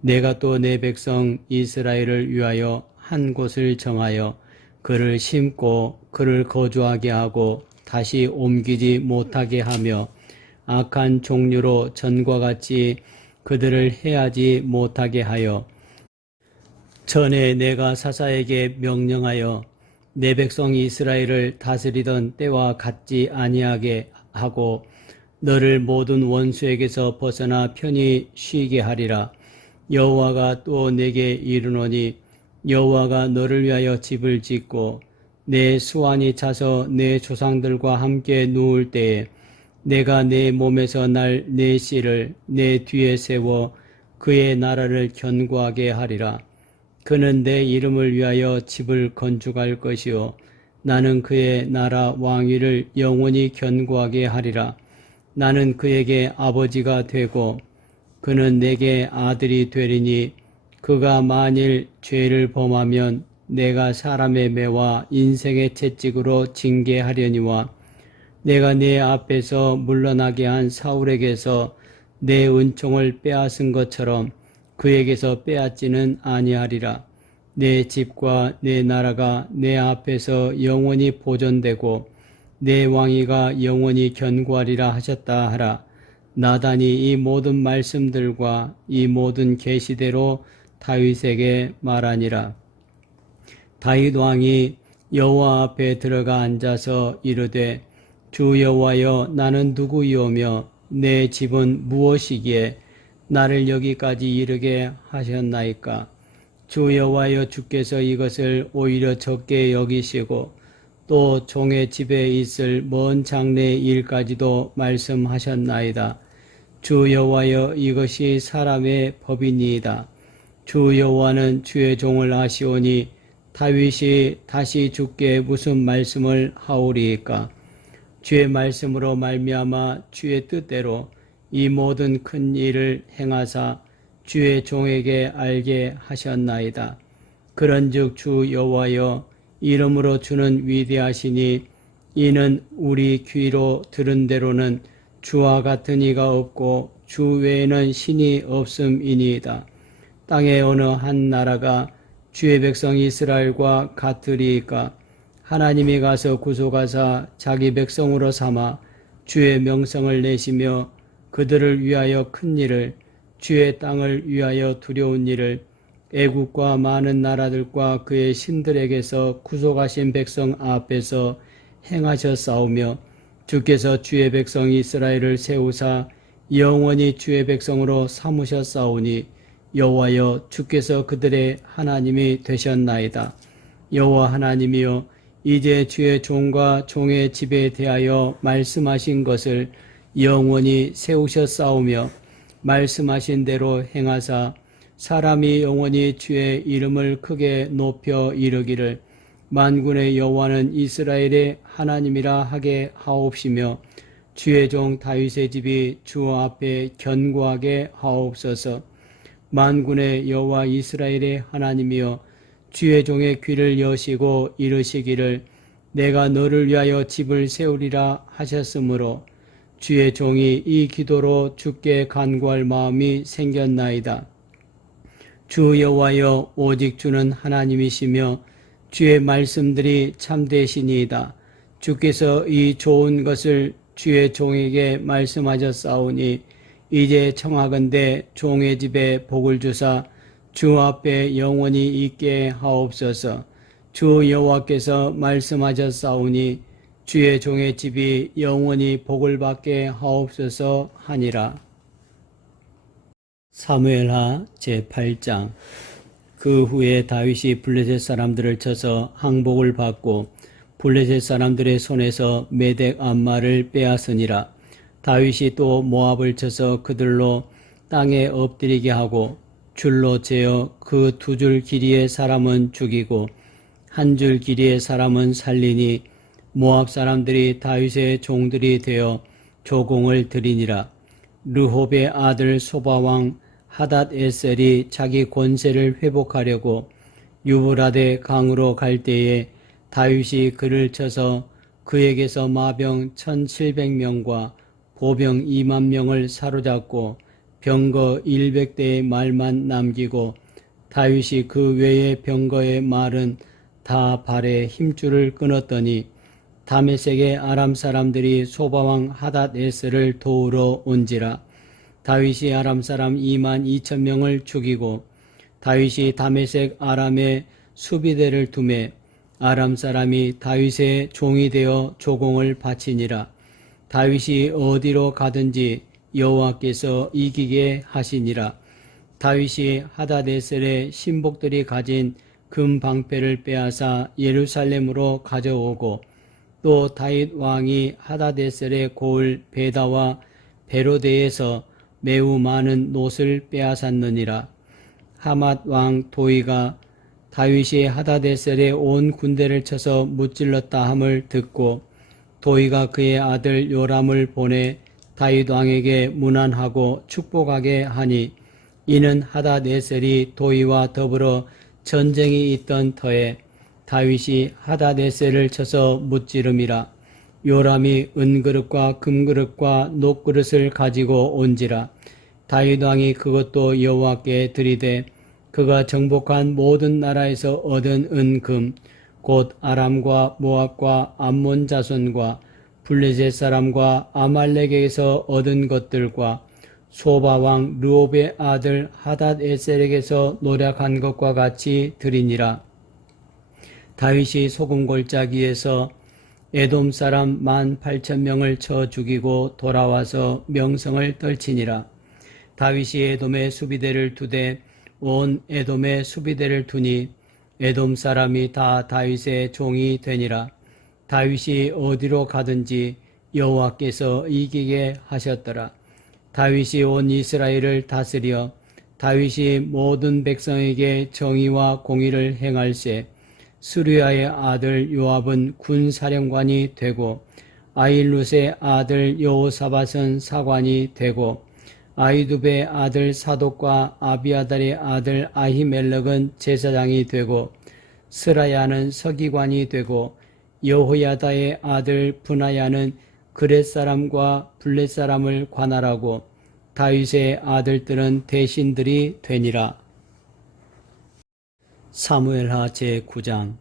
내가 또 내 백성 이스라엘을 위하여 한 곳을 정하여 그를 심고 그를 거주하게 하고 다시 옮기지 못하게 하며 악한 종류로 전과 같이 그들을 해하지 못하게 하여 전에 내가 사사에게 명령하여 내 백성 이스라엘을 다스리던 때와 같지 아니하게 하고 너를 모든 원수에게서 벗어나 편히 쉬게 하리라. 여호와가 또 내게 이르노니 여호와가 너를 위하여 집을 짓고 내 수완이 차서 내 조상들과 함께 누울 때에 내가 내 몸에서 날 내 씨를 내 뒤에 세워 그의 나라를 견고하게 하리라. 그는 내 이름을 위하여 집을 건축할 것이요 나는 그의 나라 왕위를 영원히 견고하게 하리라. 나는 그에게 아버지가 되고 그는 내게 아들이 되리니 그가 만일 죄를 범하면 내가 사람의 매와 인생의 채찍으로 징계하려니와 내가 내 앞에서 물러나게 한 사울에게서 내 은총을 빼앗은 것처럼 그에게서 빼앗지는 아니하리라. 내 집과 내 나라가 내 앞에서 영원히 보존되고 내 왕위가 영원히 견고하리라 하셨다 하라. 나단이 이 모든 말씀들과 이 모든 계시대로 다윗에게 말하니라. 다윗 왕이 여호와 앞에 들어가 앉아서 이르되 주 여호와여 나는 누구이오며 내 집은 무엇이기에 나를 여기까지 이르게 하셨나이까. 주 여호와여 주께서 이것을 오히려 적게 여기시고 또 종의 집에 있을 먼 장래의 일까지도 말씀하셨나이다. 주 여호와여 이것이 사람의 법이니이다. 주 여호와는 주의 종을 아시오니 다윗이 다시 주께 무슨 말씀을 하오리이까. 주의 말씀으로 말미암아 주의 뜻대로 이 모든 큰 일을 행하사 주의 종에게 알게 하셨나이다. 그런즉 주 여호와여 이름으로 주는 위대하시니 이는 우리 귀로 들은 대로는 주와 같은 이가 없고 주 외에는 신이 없음이니이다. 땅의 어느 한 나라가 주의 백성 이스라엘과 같으리이까. 하나님이 가서 구속하사 자기 백성으로 삼아 주의 명성을 내시며 그들을 위하여 큰 일을 주의 땅을 위하여 두려운 일을 애국과 많은 나라들과 그의 신들에게서 구속하신 백성 앞에서 행하셨사오며 주께서 주의 백성 이스라엘을 세우사 영원히 주의 백성으로 삼으셨사오니 여호와여 주께서 그들의 하나님이 되셨나이다. 여호와 하나님이여 이제 주의 종과 종의 집에 대하여 말씀하신 것을 영원히 세우셨사오며 말씀하신 대로 행하사 사람이 영원히 주의 이름을 크게 높여 이르기를 만군의 여호와는 이스라엘의 하나님이라 하게 하옵시며 주의 종 다윗의 집이 주 앞에 견고하게 하옵소서. 만군의 여호와 이스라엘의 하나님이여 주의 종의 귀를 여시고 이르시기를 내가 너를 위하여 집을 세우리라 하셨으므로 주의 종이 이 기도로 주께 간구할 마음이 생겼나이다. 주 여호와여 오직 주는 하나님이시며 주의 말씀들이 참되시니이다. 주께서 이 좋은 것을 주의 종에게 말씀하셨사오니 이제 청하건대 종의 집에 복을 주사 주 앞에 영원히 있게 하옵소서. 주 여호와께서 말씀하셨사오니 주의 종의 집이 영원히 복을 받게 하옵소서 하니라. 사무엘하 제8장. 그 후에 다윗이 블레셋 사람들을 쳐서 항복을 받고 블레셋 사람들의 손에서 메덱 암마를 빼앗으니라. 다윗이 또 모압을 쳐서 그들로 땅에 엎드리게 하고 줄로 재어 그 2줄 길이의 사람은 죽이고 1줄 길이의 사람은 살리니 모압 사람들이 다윗의 종들이 되어 조공을 드리니라. 르홉의 아들 소바왕 하닷 에셀이 자기 권세를 회복하려고 유브라데 강으로 갈 때에 다윗이 그를 쳐서 그에게서 마병 1700명과 보병 2만 명을 사로잡고 병거 100대의 말만 남기고 다윗이 그 외의 병거의 말은 다 발에 힘줄을 끊었더니 다메섹의 아람 사람들이 소바왕 하닷 에셀을 도우러 온지라. 다윗이 아람 사람 2만 2천 명을 죽이고 다윗이 다메섹 아람에 수비대를 두매 아람 사람이 다윗의 종이 되어 조공을 바치니라. 다윗이 어디로 가든지 여호와께서 이기게 하시니라. 다윗이 하닷에셀의 신복들이 가진 금 방패를 빼앗아 예루살렘으로 가져오고 또 다윗 왕이 하닷에셀의 고을 베다와 베로데에서 매우 많은 놋을 빼앗았느니라. 하맛 왕 도이가 다윗이 하닷에셀의 온 군대를 쳐서 무찔렀다 함을 듣고 도이가 그의 아들 요람을 보내 다윗 왕에게 문안하고 축복하게 하니 이는 하닷에셀이 도이와 더불어 전쟁이 있던 터에 다윗이 하닷에셀을 쳐서 무찌름이라. 요람이 은그릇과 금그릇과 녹그릇을 가지고 온지라. 다윗 왕이 그것도 여호와께 드리되 그가 정복한 모든 나라에서 얻은 은금 곧 아람과 모압과 암몬 자손과 블레셋 사람과 아말렉에게서 얻은 것들과 소바왕 르홉의 아들 하닷에셀에게서 노략한 것과 같이 드리니라. 다윗이 소금 골짜기에서 에돔 사람 18,000명을 쳐 죽이고 돌아와서 명성을 떨치니라. 다윗이 에돔의 수비대를 두되 온 에돔의 수비대를 두니 에돔 사람이 다 다윗의 종이 되니라. 다윗이 어디로 가든지 여호와께서 이기게 하셨더라. 다윗이 온 이스라엘을 다스려 다윗이 모든 백성에게 정의와 공의를 행할세. 스루야의 아들 요압은 군사령관이 되고 아일룻의 아들 여호사밧은 사관이 되고 아히두베의 아들 사독과 아비아달의 아들 아히멜렉은 제사장이 되고 스라야는 서기관이 되고 여호야다의 아들 브나야는 그렛 사람과 블렛 사람을 관할하고 다윗의 아들들은 대신들이 되니라. 사무엘하 제9장.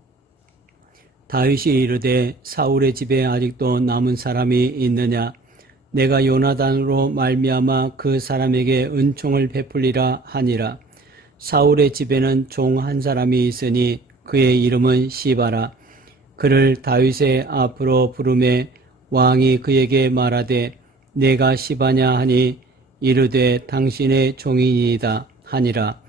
다윗이 이르되 사울의 집에 아직도 남은 사람이 있느냐? 내가 요나단으로 말미암아 그 사람에게 은총을 베풀리라 하니라. 사울의 집에는 종 한 사람이 있으니 그의 이름은 시바라. 그를 다윗의 앞으로 부르매 왕이 그에게 말하되 내가 시바냐 하니 이르되 당신의 종이니이다 하니라.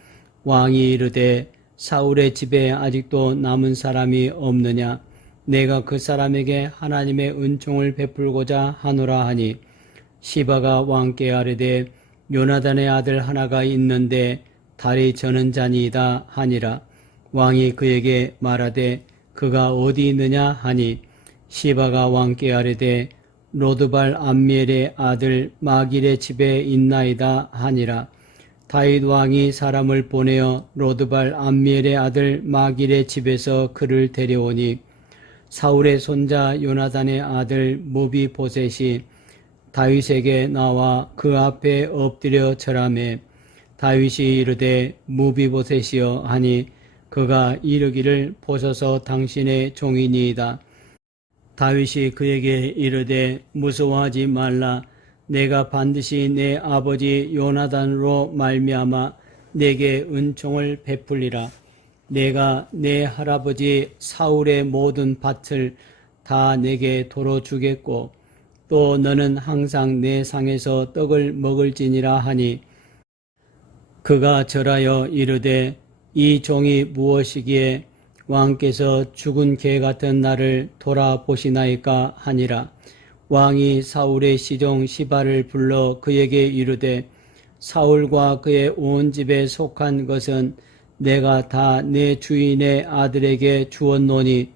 왕이 이르되 사울의 집에 아직도 남은 사람이 없느냐? 내가 그 사람에게 하나님의 은총을 베풀고자 하노라 하니 시바가 왕께 아뢰되 요나단의 아들 하나가 있는데 다리 저는 자니이다 하니라. 왕이 그에게 말하되 그가 어디 있느냐 하니 시바가 왕께 아뢰되 로드발 암미엘의 아들 마길의 집에 있나이다 하니라. 다윗 왕이 사람을 보내어 로드발 암미엘의 아들 마길의 집에서 그를 데려오니 사울의 손자 요나단의 아들 무비보셋이 다윗에게 나와 그 앞에 엎드려 절하매 다윗이 이르되 무비보셋이여 하니 그가 이르기를 보소서 당신의 종이니이다. 다윗이 그에게 이르되 무서워하지 말라. 내가 반드시 내 아버지 요나단으로 말미암아 내게 은총을 베풀리라. 내가 내 할아버지 사울의 모든 밭을 다 내게 도로 주겠고 또 너는 항상 내 상에서 떡을 먹을지니라 하니 그가 절하여 이르되 이 종이 무엇이기에 왕께서 죽은 개 같은 나를 돌아보시나이까 하니라. 왕이 사울의 시종 시바를 불러 그에게 이르되 사울과 그의 온 집에 속한 것은 내가 다 내 주인의 아들에게 주었노니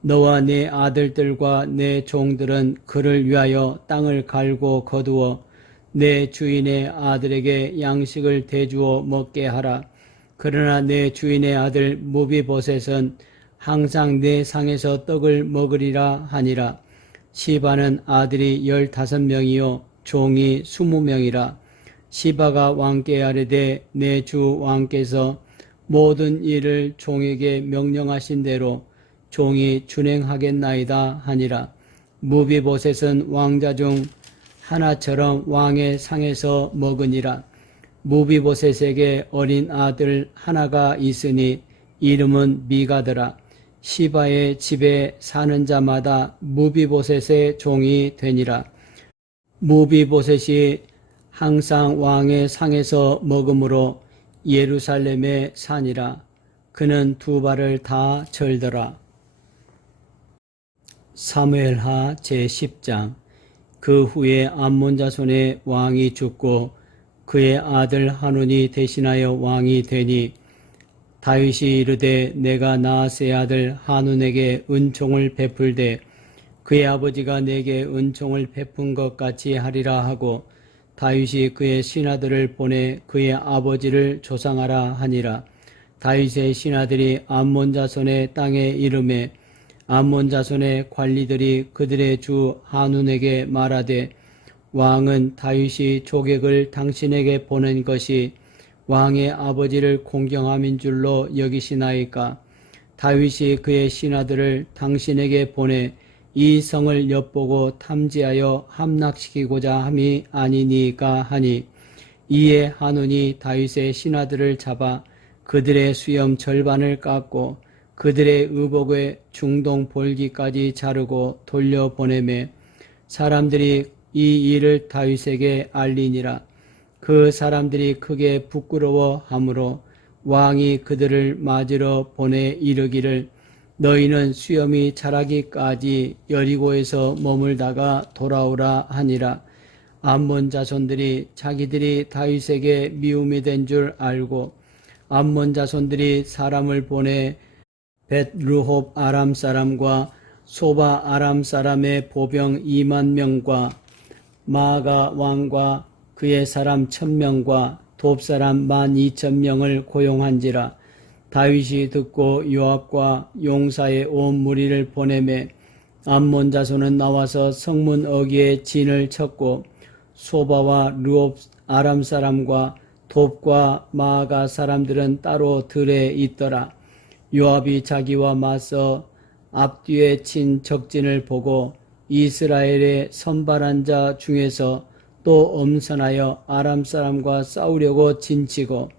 너와 내 아들들과 내 종들은 그를 위하여 땅을 갈고 거두어 내 주인의 아들에게 양식을 대주어 먹게 하라. 그러나 내 주인의 아들 무비보셋은 항상 내 상에서 떡을 먹으리라 하니라. 시바는 아들이 15명이요 종이 20명이라. 시바가 왕께 아뢰되 내 주 왕께서 모든 일을 종에게 명령하신 대로 종이 준행하겠나이다 하니라. 무비보셋은 왕자 중 하나처럼 왕의 상에서 먹으니라. 무비보셋에게 어린 아들 하나가 있으니 이름은 미가더라. 시바의 집에 사는 자마다 무비보셋의 종이 되니라. 무비보셋이 항상 왕의 상에서 먹음으로 예루살렘에 사니라. 그는 두 발을 다 절더라. 사무엘하 제10장. 그 후에 암몬 자손의 왕이 죽고 그의 아들 한운이 대신하여 왕이 되니 다윗이 이르되 내가 나아스의 아들 한운에게 은총을 베풀되 그의 아버지가 내게 은총을 베푼 것 같이 하리라 하고 다윗이 그의 신하들을 보내 그의 아버지를 조상하라 하니라. 다윗의 신하들이 암몬 자손의 땅에 이르매 암몬 자손의 관리들이 그들의 주 한운에게 말하되 왕은 다윗이 조객을 당신에게 보낸 것이 왕의 아버지를 공경함인 줄로 여기시나이까. 다윗이 그의 신하들을 당신에게 보내 이 성을 엿보고 탐지하여 함락시키고자 함이 아니니까 하니 이에 한운이 다윗의 신하들을 잡아 그들의 수염 절반을 깎고 그들의 의복의 중동 볼기까지 자르고 돌려보내매 사람들이 이 일을 다윗에게 알리니라. 그 사람들이 크게 부끄러워하므로 왕이 그들을 맞으러 보내 이르기를 너희는 수염이 자라기까지 여리고에서 머물다가 돌아오라 하니라. 암몬 자손들이 자기들이 다윗에게 미움이 된 줄 알고 암몬 자손들이 사람을 보내 벳르홉 아람 사람과 소바 아람 사람의 보병 2만 명과 마아가 왕과 그의 사람 1000명과 돕 사람 12,000명을 고용한지라. 다윗이 듣고 요압과 용사의 온 무리를 보내매 암몬 자손은 나와서 성문 어귀에 진을 쳤고 소바와 르홉 아람 사람과 돕과 마아가 사람들은 따로 들에 있더라. 요압이 자기와 맞서 앞뒤에 친 적진을 보고 이스라엘의 선발한 자 중에서 또 엄선하여 아람 사람과 싸우려고 진치고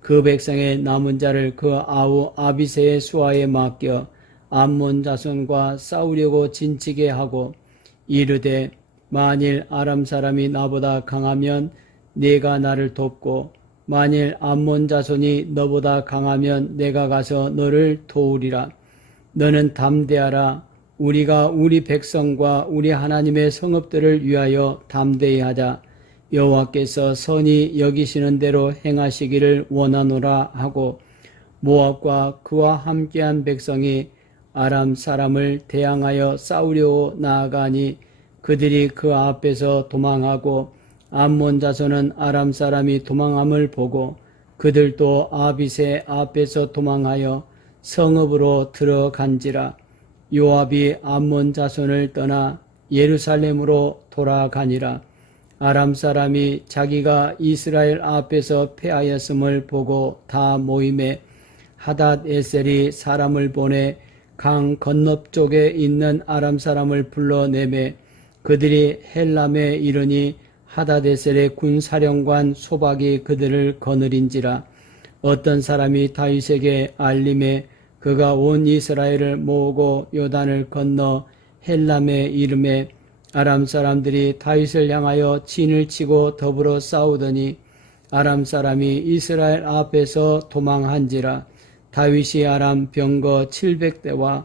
그 백성의 남은 자를 그 아우 아비새의 수하에 맡겨 암몬 자손과 싸우려고 진치게 하고 이르되 만일 아람 사람이 나보다 강하면 네가 나를 돕고 만일 암몬 자손이 너보다 강하면 내가 가서 너를 도우리라. 너는 담대하라. 우리가 우리 백성과 우리 하나님의 성읍들을 위하여 담대히 하자. 여호와께서 선히 여기시는 대로 행하시기를 원하노라 하고 모압과 그와 함께한 백성이 아람 사람을 대항하여 싸우려 나아가니 그들이 그 앞에서 도망하고 암몬 자손은 아람 사람이 도망함을 보고 그들도 아비새 앞에서 도망하여 성읍으로 들어간지라. 요압이 암몬 자손을 떠나 예루살렘으로 돌아가니라. 아람 사람이 자기가 이스라엘 앞에서 패하였음을 보고 다 모임에 하닷 에셀이 사람을 보내 강 건너쪽에 있는 아람 사람을 불러내매 그들이 헬람에 이르니 하다데셀의 군사령관 소박이 그들을 거느린지라. 어떤 사람이 다윗에게 알림에 그가 온 이스라엘을 모으고 요단을 건너 헬람의 이름에 아람 사람들이 다윗을 향하여 진을 치고 더불어 싸우더니 아람 사람이 이스라엘 앞에서 도망한지라. 다윗이 아람 병거 700대와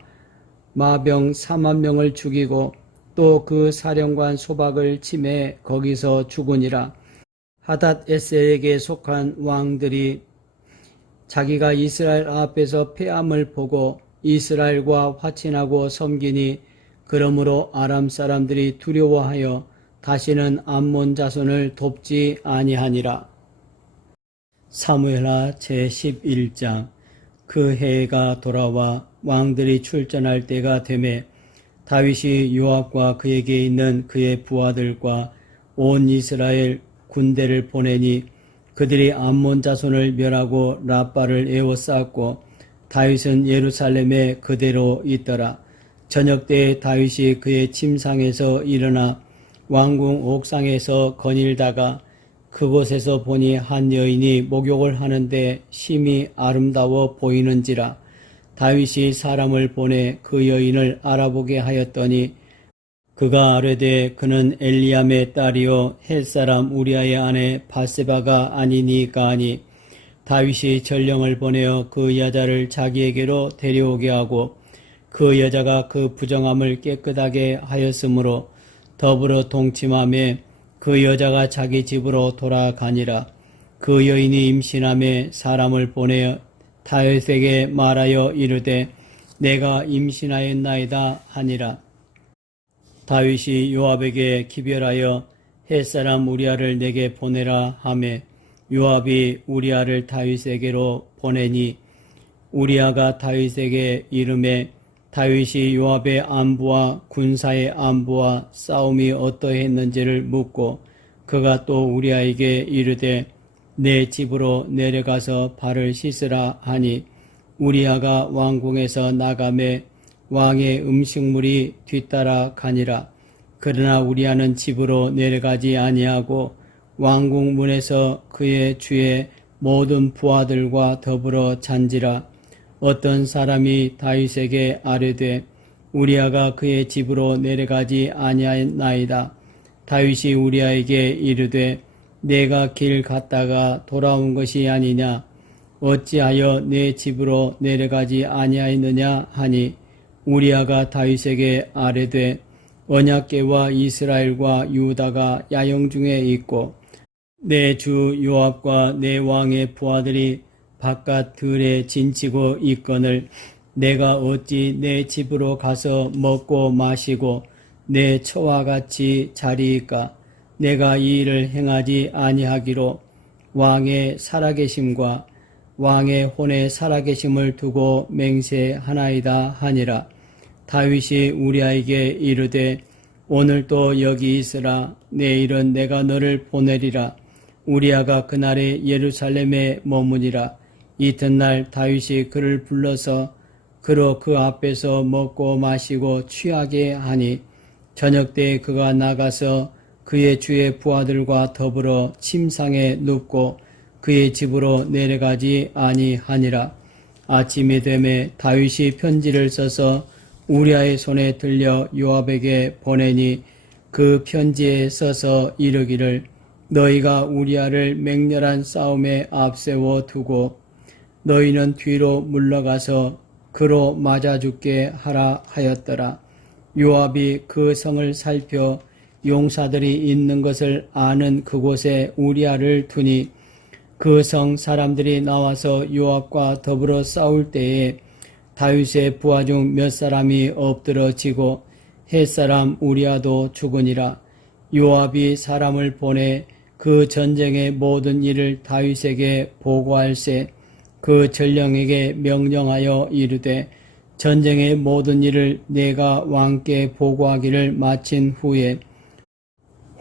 마병 4만 명을 죽이고 또 그 사령관 소박을 치매 거기서 죽으니라. 하닷에셀에게 속한 왕들이 자기가 이스라엘 앞에서 패함을 보고 이스라엘과 화친하고 섬기니 그러므로 아람 사람들이 두려워하여 다시는 암몬 자손을 돕지 아니하니라. 사무엘하 제11장. 그 해가 돌아와 왕들이 출전할 때가 되매 다윗이 요압과 그에게 있는 그의 부하들과 온 이스라엘 군대를 보내니 그들이 암몬 자손을 멸하고 라빠를 에워쌌고 다윗은 예루살렘에 그대로 있더라. 저녁 때에 다윗이 그의 침상에서 일어나 왕궁 옥상에서 거닐다가 그곳에서 보니 한 여인이 목욕을 하는데 심히 아름다워 보이는지라. 다윗이 사람을 보내 그 여인을 알아보게 하였더니 그가 아뢰되 그는 엘리암의 딸이요 햇사람 우리아의 아내 바세바가 아니니까 하니 다윗이 전령을 보내어 그 여자를 자기에게로 데려오게 하고 그 여자가 그 부정함을 깨끗하게 하였으므로 더불어 동침하며 그 여자가 자기 집으로 돌아가니라. 그 여인이 임신함에 사람을 보내어 다윗에게 말하여 이르되 내가 임신하였나이다 하니라. 다윗이 요압에게 기별하여 햇사람 우리아를 내게 보내라 하매 요압이 우리아를 다윗에게로 보내니 우리아가 다윗에게 이르매 다윗이 요압의 안부와 군사의 안부와 싸움이 어떠했는지를 묻고 그가 또 우리아에게 이르되 내 집으로 내려가서 발을 씻으라 하니 우리아가 왕궁에서 나가매 왕의 음식물이 뒤따라 가니라. 그러나 우리아는 집으로 내려가지 아니하고 왕궁 문에서 그의 주의 모든 부하들과 더불어 잔지라. 어떤 사람이 다윗에게 아뢰되 우리아가 그의 집으로 내려가지 아니하였나이다. 다윗이 우리아에게 이르되 내가 길 갔다가 돌아온 것이 아니냐. 어찌하여 내 집으로 내려가지 아니하였느냐 하니 우리아가 다윗에게 아뢰되 언약궤와 이스라엘과 유다가 야영 중에 있고 내 주 요압과 내 왕의 부하들이 바깥 들에 진치고 있거늘 내가 어찌 내 집으로 가서 먹고 마시고 내 처와 같이 자리이까. 내가 이 일을 행하지 아니하기로 왕의 살아계심과 왕의 혼의 살아계심을 두고 맹세하나이다 하니라. 다윗이 우리아에게 이르되 오늘 또 여기 있으라. 내일은 내가 너를 보내리라. 우리아가 그날에 예루살렘에 머무니라. 이튿날 다윗이 그를 불러서 그로 그 앞에서 먹고 마시고 취하게 하니 저녁 때에 그가 나가서 그의 주의 부하들과 더불어 침상에 눕고 그의 집으로 내려가지 아니하니라. 아침이 되매 다윗이 편지를 써서 우리아의 손에 들려 요압에게 보내니 그 편지에 써서 이르기를 너희가 우리아를 맹렬한 싸움에 앞세워 두고 너희는 뒤로 물러가서 그로 맞아 죽게 하라 하였더라. 요압이 그 성을 살펴 용사들이 있는 것을 아는 그곳에 우리아를 두니 그 성 사람들이 나와서 요압과 더불어 싸울 때에 다윗의 부하 중 몇 사람이 엎드러지고 햇사람 우리아도 죽으니라. 요압이 사람을 보내 그 전쟁의 모든 일을 다윗에게 보고할세 그 전령에게 명령하여 이르되 전쟁의 모든 일을 내가 왕께 보고하기를 마친 후에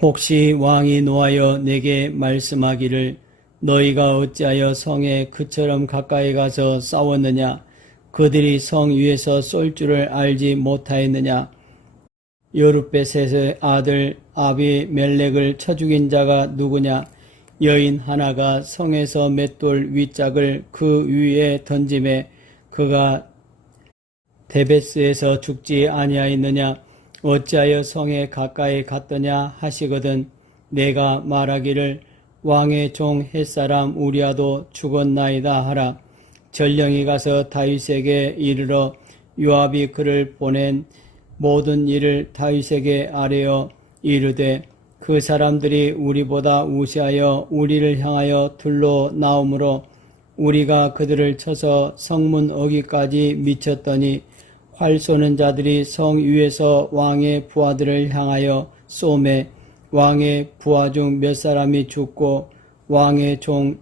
혹시 왕이 노하여 내게 말씀하기를 너희가 어찌하여 성에 그처럼 가까이 가서 싸웠느냐. 그들이 성 위에서 쏠 줄을 알지 못하였느냐. 여룻베셋의 아들 아비멜렉을 쳐 죽인 자가 누구냐? 여인 하나가 성에서 맷돌 윗짝을 그 위에 던짐에 그가 데베스에서 죽지 아니하였느냐? 어찌하여 성에 가까이 갔더냐 하시거든. 내가 말하기를 왕의 종 햇사람 우리아도 죽었나이다 하라. 전령이 가서 다윗에게 이르러 요압이 그를 보낸 모든 일을 다윗에게 아뢰어 이르되 그 사람들이 우리보다 우시하여 우리를 향하여 둘러 나오므로 우리가 그들을 쳐서 성문 어기까지 미쳤더니 활 쏘는 자들이 성 위에서 왕의 부하들을 향하여 쏘매 왕의 부하 중 몇 사람이 죽고 왕의 종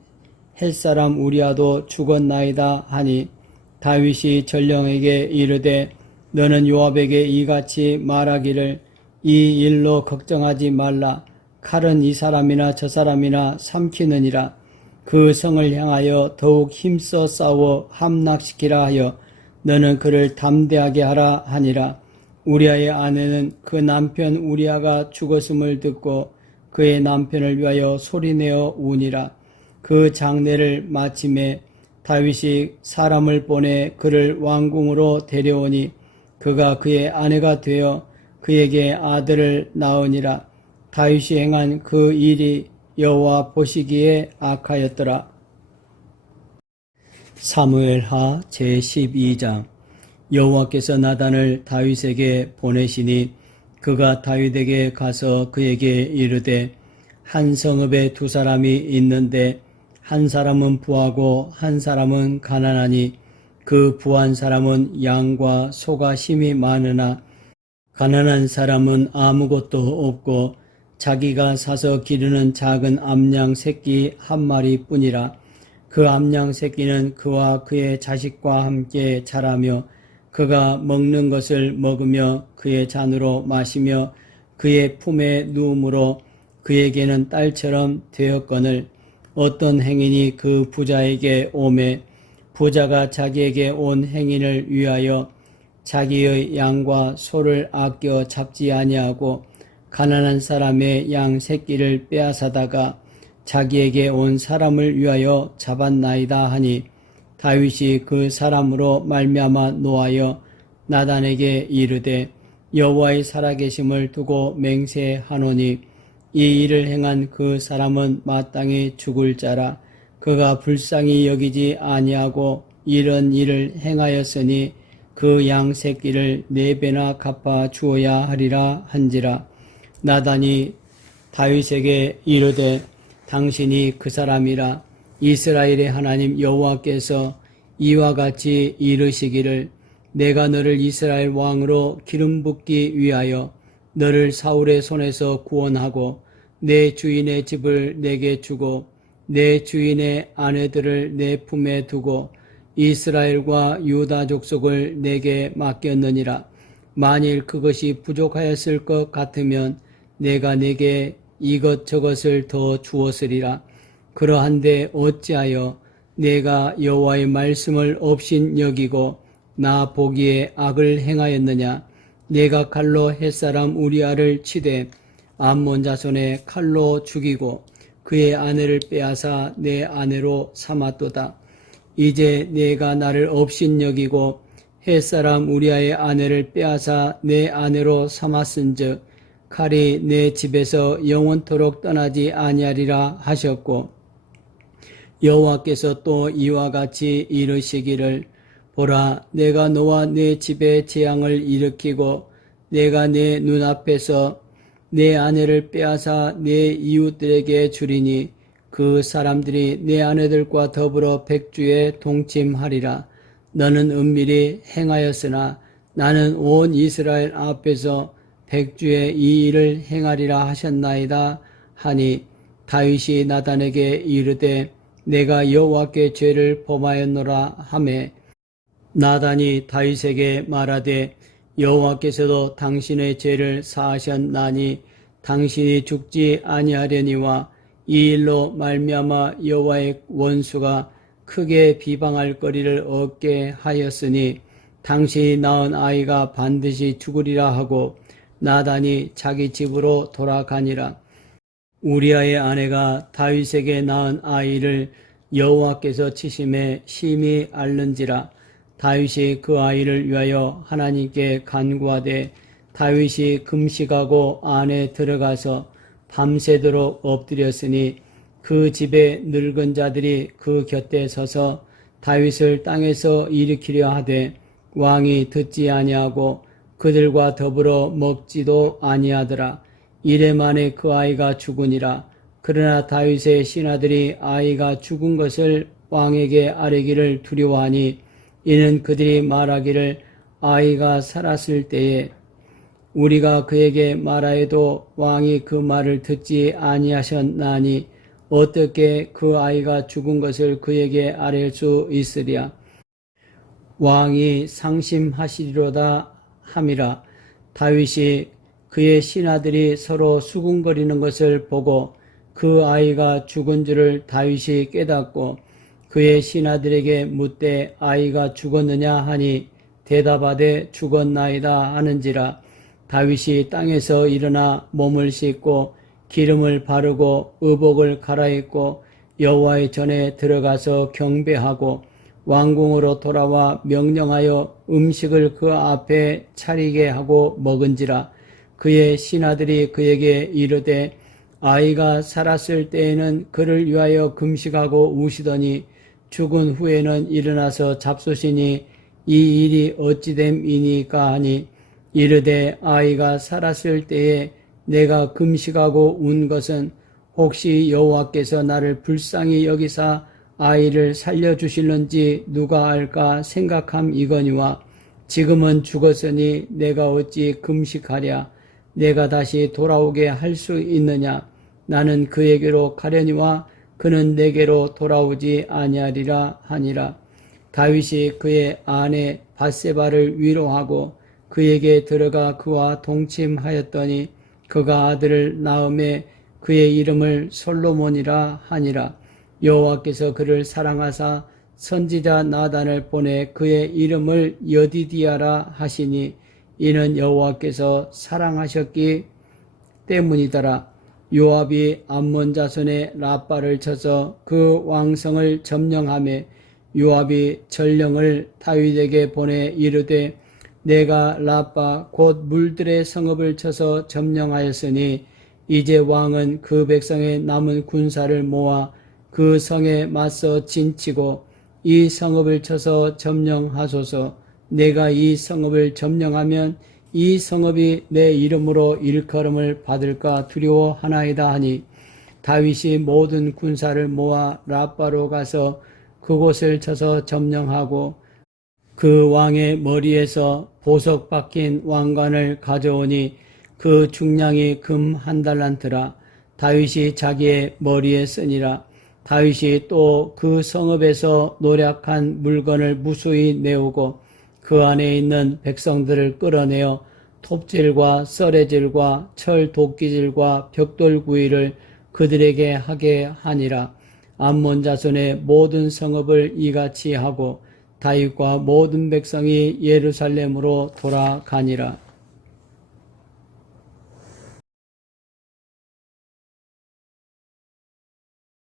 햇사람 우리아도 죽었나이다 하니 다윗이 전령에게 이르되 너는 요압에게 이같이 말하기를 이 일로 걱정하지 말라. 칼은 이 사람이나 저 사람이나 삼키느니라. 그 성을 향하여 더욱 힘써 싸워 함락시키라 하여 너는 그를 담대하게 하라 하니라. 우리아의 아내는 그 남편 우리아가 죽었음을 듣고 그의 남편을 위하여 소리내어 우니라. 그 장례를 마침에 다윗이 사람을 보내 그를 왕궁으로 데려오니 그가 그의 아내가 되어 그에게 아들을 낳으니라. 다윗이 행한 그 일이 여호와 보시기에 악하였더라. 사무엘하 제12장. 여호와께서 나단을 다윗에게 보내시니 그가 다윗에게 가서 그에게 이르되 한 성읍에 두 사람이 있는데 한 사람은 부하고 한 사람은 가난하니 그 부한 사람은 양과 소가 심히 많으나 가난한 사람은 아무것도 없고 자기가 사서 기르는 작은 암양 새끼 한 마리뿐이라. 그 암양 새끼는 그와 그의 자식과 함께 자라며 그가 먹는 것을 먹으며 그의 잔으로 마시며 그의 품에 누움으로 그에게는 딸처럼 되었거늘 어떤 행인이 그 부자에게 오매 부자가 자기에게 온 행인을 위하여 자기의 양과 소를 아껴 잡지 아니하고 가난한 사람의 양 새끼를 빼앗아다가 자기에게 온 사람을 위하여 잡았나이다 하니 다윗이 그 사람으로 말미암아 노하여 나단에게 이르되 여호와의 살아계심을 두고 맹세하노니 이 일을 행한 그 사람은 마땅히 죽을 자라. 그가 불쌍히 여기지 아니하고 이런 일을 행하였으니 그 양 새끼를 4배나 갚아 주어야 하리라 한지라. 나단이 다윗에게 이르되 당신이 그 사람이라. 이스라엘의 하나님 여호와께서 이와 같이 이르시기를 내가 너를 이스라엘 왕으로 기름 붓기 위하여 너를 사울의 손에서 구원하고 내 주인의 집을 내게 주고 내 주인의 아내들을 내 품에 두고 이스라엘과 유다 족속을 내게 맡겼느니라. 만일 그것이 부족하였을 것 같으면 내가 내게 이것저것을 더 주었으리라. 그러한데 어찌하여 내가 여호와의 말씀을 업신 여기고 나 보기에 악을 행하였느냐. 내가 칼로 햇사람 우리아를 치되 암몬 자손의 칼로 죽이고 그의 아내를 빼앗아 내 아내로 삼았도다. 이제 내가 나를 업신 여기고 햇사람 우리아의 아내를 빼앗아 내 아내로 삼았은즉 칼이 내 집에서 영원토록 떠나지 아니하리라 하셨고 여호와께서 또 이와 같이 이르시기를 보라 내가 너와 내 집에 재앙을 일으키고 내가 내 눈앞에서 내 아내를 빼앗아 내 이웃들에게 주리니 그 사람들이 내 아내들과 더불어 백주에 동침하리라. 너는 은밀히 행하였으나 나는 온 이스라엘 앞에서 백주에 이 일을 행하리라 하셨나이다 하니 다윗이 나단에게 이르되 내가 여호와께 죄를 범하였노라 하매 나단이 다윗에게 말하되 여호와께서도 당신의 죄를 사하셨나니 당신이 죽지 아니하려니와 이 일로 말미암아 여호와의 원수가 크게 비방할 거리를 얻게 하였으니 당신이 낳은 아이가 반드시 죽으리라 하고 나단이 자기 집으로 돌아가니라. 우리아의 아내가 다윗에게 낳은 아이를 여호와께서 치심에 심히 앓는지라. 다윗이 그 아이를 위하여 하나님께 간구하되 다윗이 금식하고 안에 들어가서 밤새도록 엎드렸으니 그 집의 늙은 자들이 그 곁에 서서 다윗을 땅에서 일으키려 하되 왕이 듣지 아니하고 그들과 더불어 먹지도 아니하더라. 이래 만에 그 아이가 죽으니라. 그러나 다윗의 신하들이 아이가 죽은 것을 왕에게 아뢰기를 두려워하니 이는 그들이 말하기를 아이가 살았을 때에 우리가 그에게 말하여도 왕이 그 말을 듣지 아니하셨나니 어떻게 그 아이가 죽은 것을 그에게 아뢰 수 있으랴. 왕이 상심하시리로다 함이라. 다윗이 그의 신하들이 서로 수군거리는 것을 보고 그 아이가 죽은 줄을 다윗이 깨닫고 그의 신하들에게 묻되 아이가 죽었느냐 하니 대답하되 죽었나이다 하는지라. 다윗이 땅에서 일어나 몸을 씻고 기름을 바르고 의복을 갈아입고 여호와의 전에 들어가서 경배하고 왕궁으로 돌아와 명령하여 음식을 그 앞에 차리게 하고 먹은지라. 그의 신하들이 그에게 이르되 아이가 살았을 때에는 그를 위하여 금식하고 우시더니 죽은 후에는 일어나서 잡수시니 이 일이 어찌됨이니까 하니 이르되 아이가 살았을 때에 내가 금식하고 운 것은 혹시 여호와께서 나를 불쌍히 여기사 아이를 살려주실런지 누가 알까 생각함이거니와 지금은 죽었으니 내가 어찌 금식하랴. 내가 다시 돌아오게 할 수 있느냐. 나는 그에게로 가려니와 그는 내게로 돌아오지 아니하리라 하니라. 다윗이 그의 아내 밧세바를 위로하고 그에게 들어가 그와 동침하였더니 그가 아들을 낳음에 그의 이름을 솔로몬이라 하니라. 여호와께서 그를 사랑하사 선지자 나단을 보내 그의 이름을 여디디아라 하시니 이는 여호와께서 사랑하셨기 때문이더라. 요압이 암몬 자손의 라빠를 쳐서 그 왕성을 점령하며 요압이 전령을 다윗에게 보내 이르되 내가 라빠 곧 물들의 성읍을 쳐서 점령하였으니 이제 왕은 그 백성의 남은 군사를 모아 그 성에 맞서 진치고 이 성읍을 쳐서 점령하소서. 내가 이 성읍을 점령하면 이 성읍이 내 이름으로 일컬음을 받을까 두려워하나이다 하니 다윗이 모든 군사를 모아 라빠로 가서 그곳을 쳐서 점령하고 그 왕의 머리에서 보석 박힌 왕관을 가져오니 그 중량이 금 1달란트라. 다윗이 자기의 머리에 쓰니라. 다윗이 또 그 성읍에서 노략한 물건을 무수히 내오고 그 안에 있는 백성들을 끌어내어 톱질과 썰애질과 철 도끼질과 벽돌 구이를 그들에게 하게 하니라. 암몬 자손의 모든 성읍을 이같이 하고 다윗과 모든 백성이 예루살렘으로 돌아가니라.